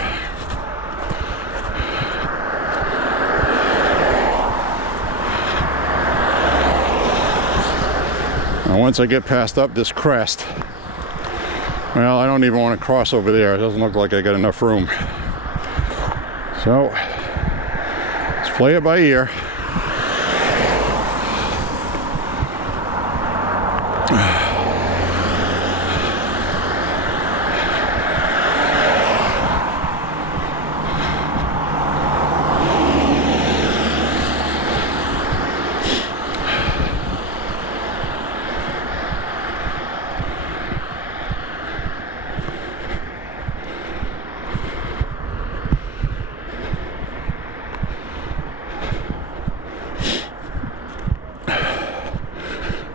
Now once I get past up this crest, Well, I don't even want to cross over there. It doesn't look like I got enough room. So, let's play it by ear.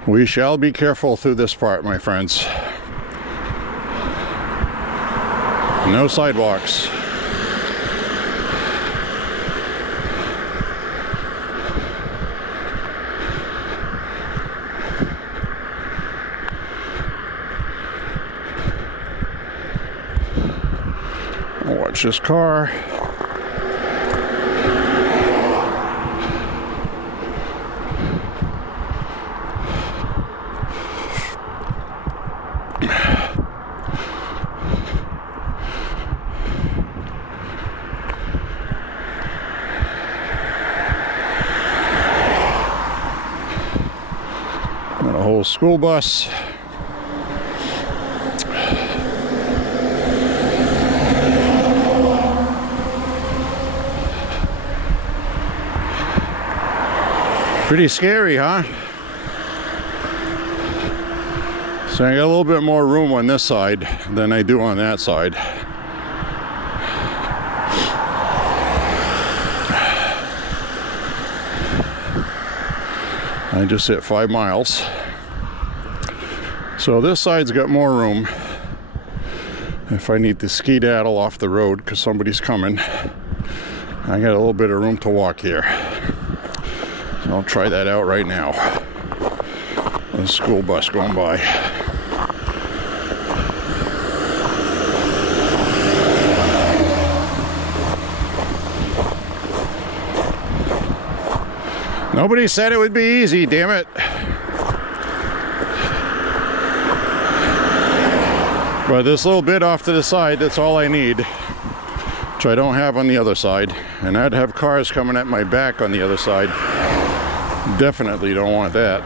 We shall be careful through this part, my friends. No sidewalks. Watch this car. Got a whole school bus. Pretty scary, huh? So I got a little bit more room on this side than I do on that side. I just hit 5 miles. So this side's got more room if I need to skedaddle off the road because somebody's coming. I got a little bit of room to walk here. So I'll try that out right now. The school bus going by. Nobody said it would be easy, damn it. But this little bit off to the side, that's all I need. Which I don't have on the other side. And I'd have cars coming at my back on the other side. Definitely don't want that.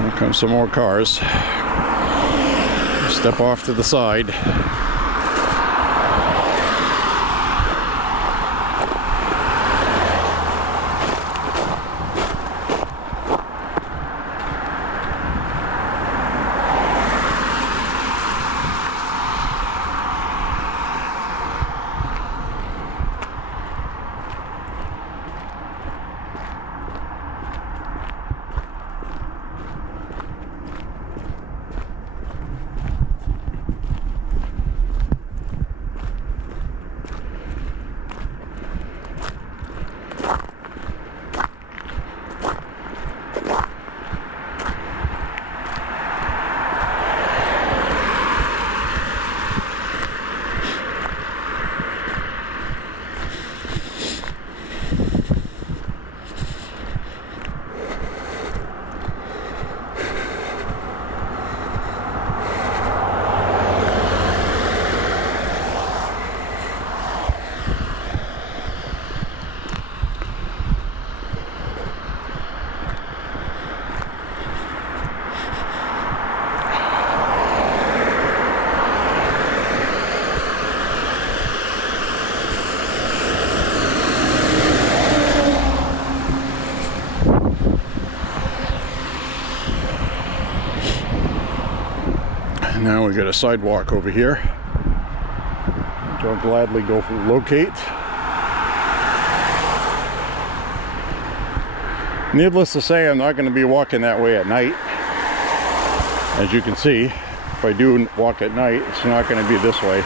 Here comes some more cars. Step off to the side. Now we got a sidewalk over here, which I'll gladly go locate. Needless to say, I'm not going to be walking that way at night. As you can see, if I do walk at night, it's not going to be this way.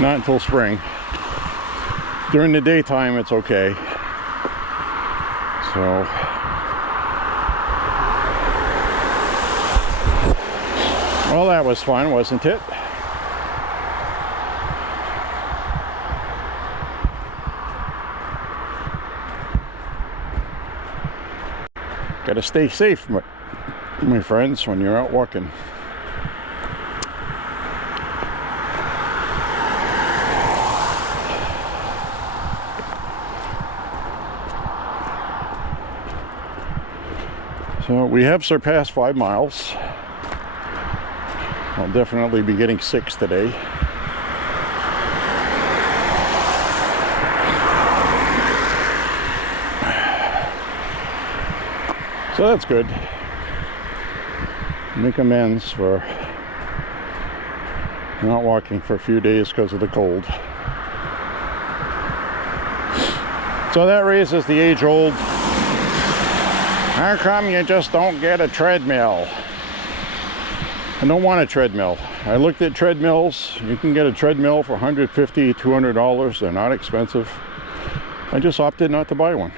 Not until spring. During the daytime, it's okay. So well, that was fun, wasn't it? Gotta stay safe, my friends, when you're out walking. So we have surpassed 5 miles. I'll definitely be getting 6 today. So that's good. Make amends for not walking for a few days because of the cold. So that raises the age-old, how come you just don't get a treadmill? I don't want a treadmill. I looked at treadmills. You can get a treadmill for $150, $200. They're not expensive. I just opted not to buy one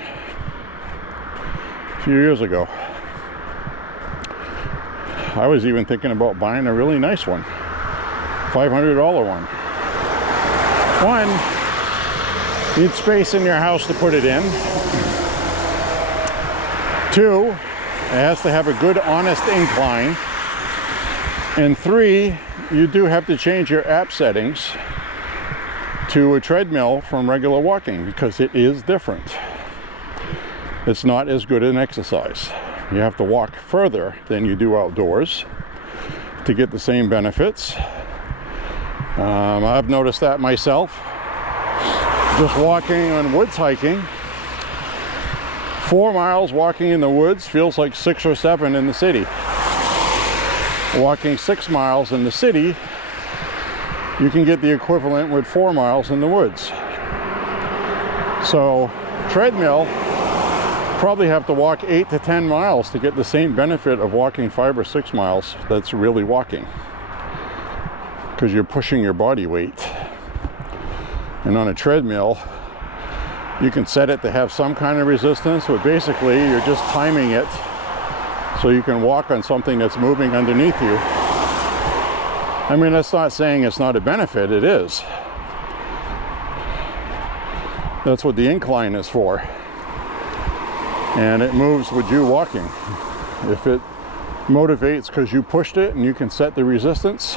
a few years ago. I was even thinking about buying a really nice one, $500 one. One, you need space in your house to put it in. 2, it has to have a good, honest incline. And 3, you do have to change your app settings to a treadmill from regular walking because it is different. It's not as good an exercise. You have to walk further than you do outdoors to get the same benefits. I've noticed that myself. Just walking on woods hiking, 4 miles walking in the woods feels like 6 or 7 in the city. Walking 6 miles in the city, you can get the equivalent with 4 miles in the woods. So, treadmill, probably have to walk 8 to 10 miles to get the same benefit of walking 5 or 6 miles that's really walking, because you're pushing your body weight. And on a treadmill, you can set it to have some kind of resistance, but basically you're just timing it so you can walk on something that's moving underneath you. I mean, that's not saying it's not a benefit, it is. That's what the incline is for. And it moves with you walking. If it motivates because you pushed it and you can set the resistance,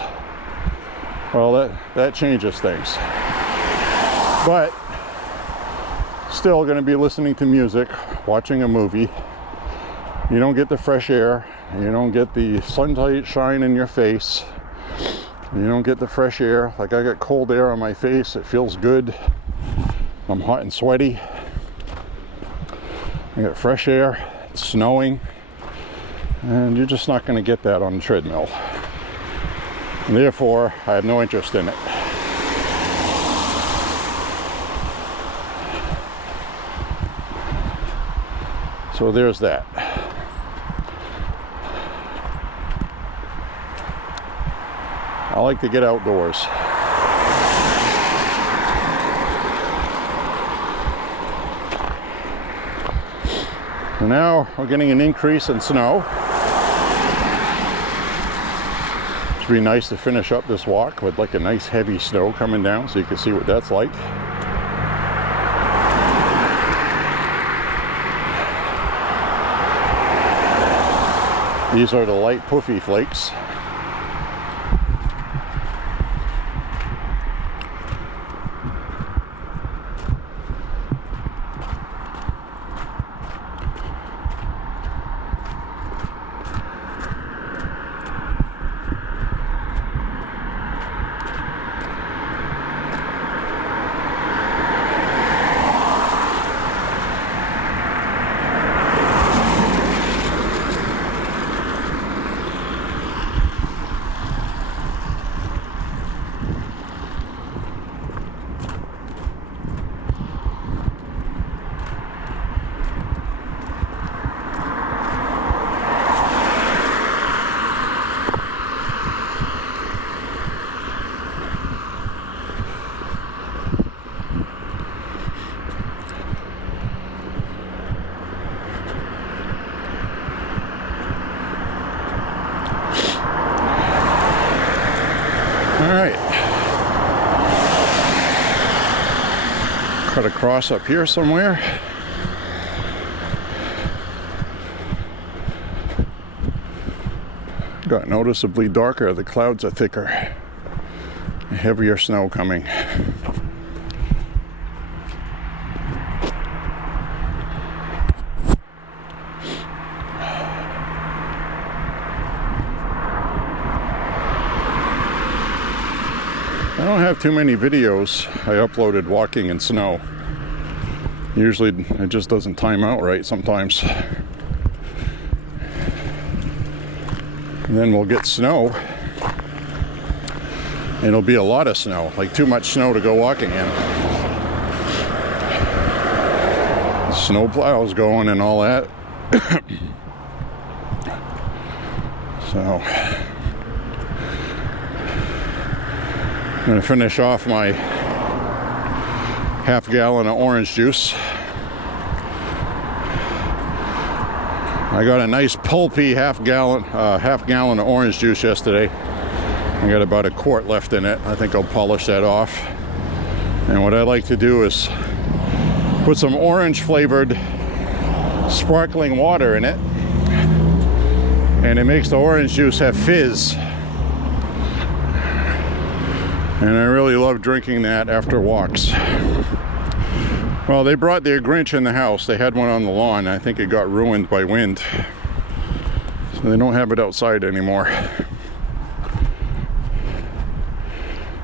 well, that changes things. But still going to be listening to music, watching a movie. You don't get the fresh air. You don't get the sunlight shine in your face. You don't get the fresh air. Like, I got cold air on my face. It feels good. I'm hot and sweaty. I got fresh air. It's snowing. And you're just not going to get that on a treadmill. And therefore, I have no interest in it. So there's that. I like to get outdoors. So now we're getting an increase in snow. It'd be nice to finish up this walk with like a nice heavy snow coming down so you can see what that's like. These are the light puffy flakes. Cut across up here somewhere. got noticeably darker. The clouds are thicker. Heavier snow coming. I don't have too many videos I uploaded walking in snow. Usually it just doesn't time out right sometimes. And then we'll get snow. It'll be a lot of snow, like too much snow to go walking in. Snow plows going and all that. So I'm going to finish off my half-gallon of orange juice. I got a nice pulpy half gallon of orange juice yesterday. I got about a quart left in it. I think I'll polish that off. And what I like to do is put some orange flavored sparkling water in it. And it makes the orange juice have fizz. And I really love drinking that after walks. Well, they brought their Grinch in the house. They had one on the lawn. I think it got ruined by wind. So they don't have it outside anymore.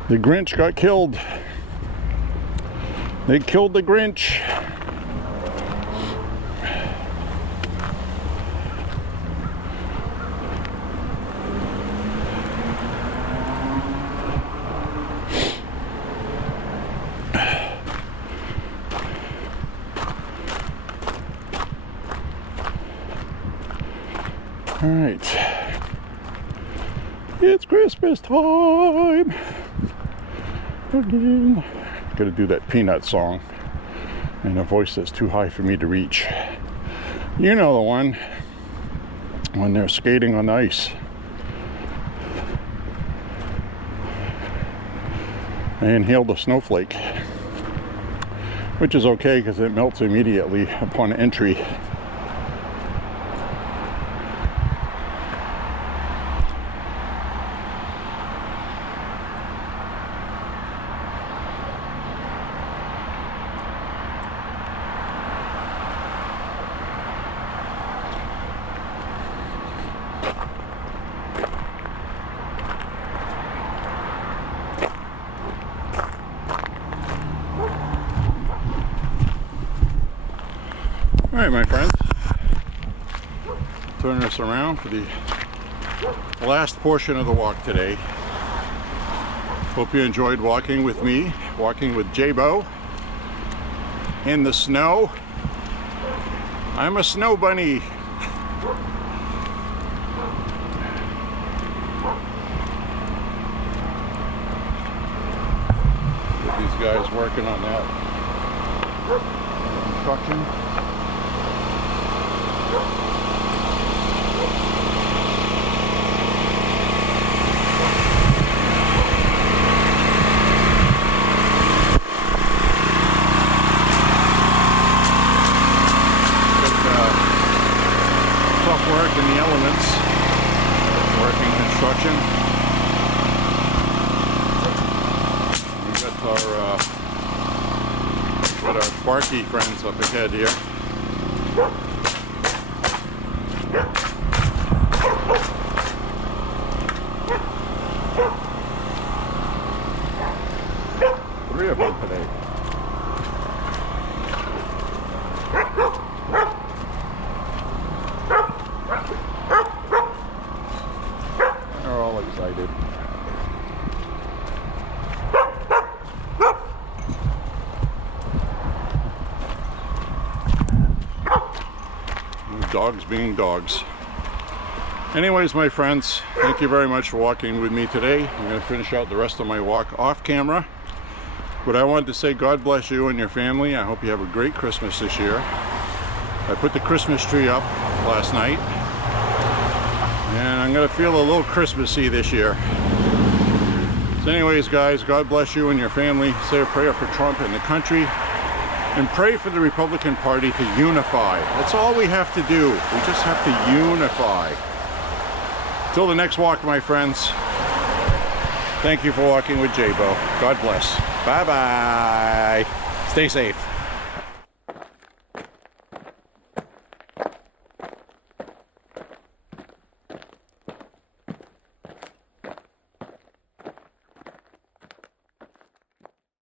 The Grinch got killed. They killed the Grinch. All right, it's Christmas time again. Gotta do that Peanut song in a voice that's too high for me to reach. You know the one, when they're skating on ice. I inhaled a snowflake, which is okay because it melts immediately upon entry. All right, my friends, turn this around for the last portion of the walk today. Hope you enjoyed walking with me, walking with J.Beau in the snow. I'm a snow bunny. Get these guys working on that construction. Work in the elements, working construction. We got our Sparky friends up ahead here. Three of them today. Excited. Dogs being dogs. Anyways, my friends, thank you very much for walking with me today. I'm going to finish out the rest of my walk off camera. But I wanted to say God bless you and your family. I hope you have a great Christmas this year. I put the Christmas tree up last night. And I'm going to feel a little Christmassy this year. So anyways, guys, God bless you and your family. Say a prayer for Trump and the country. And pray for the Republican Party to unify. That's all we have to do. We just have to unify. Till the next walk, my friends. Thank you for walking with J.Beau. God bless. Bye-bye. Stay safe.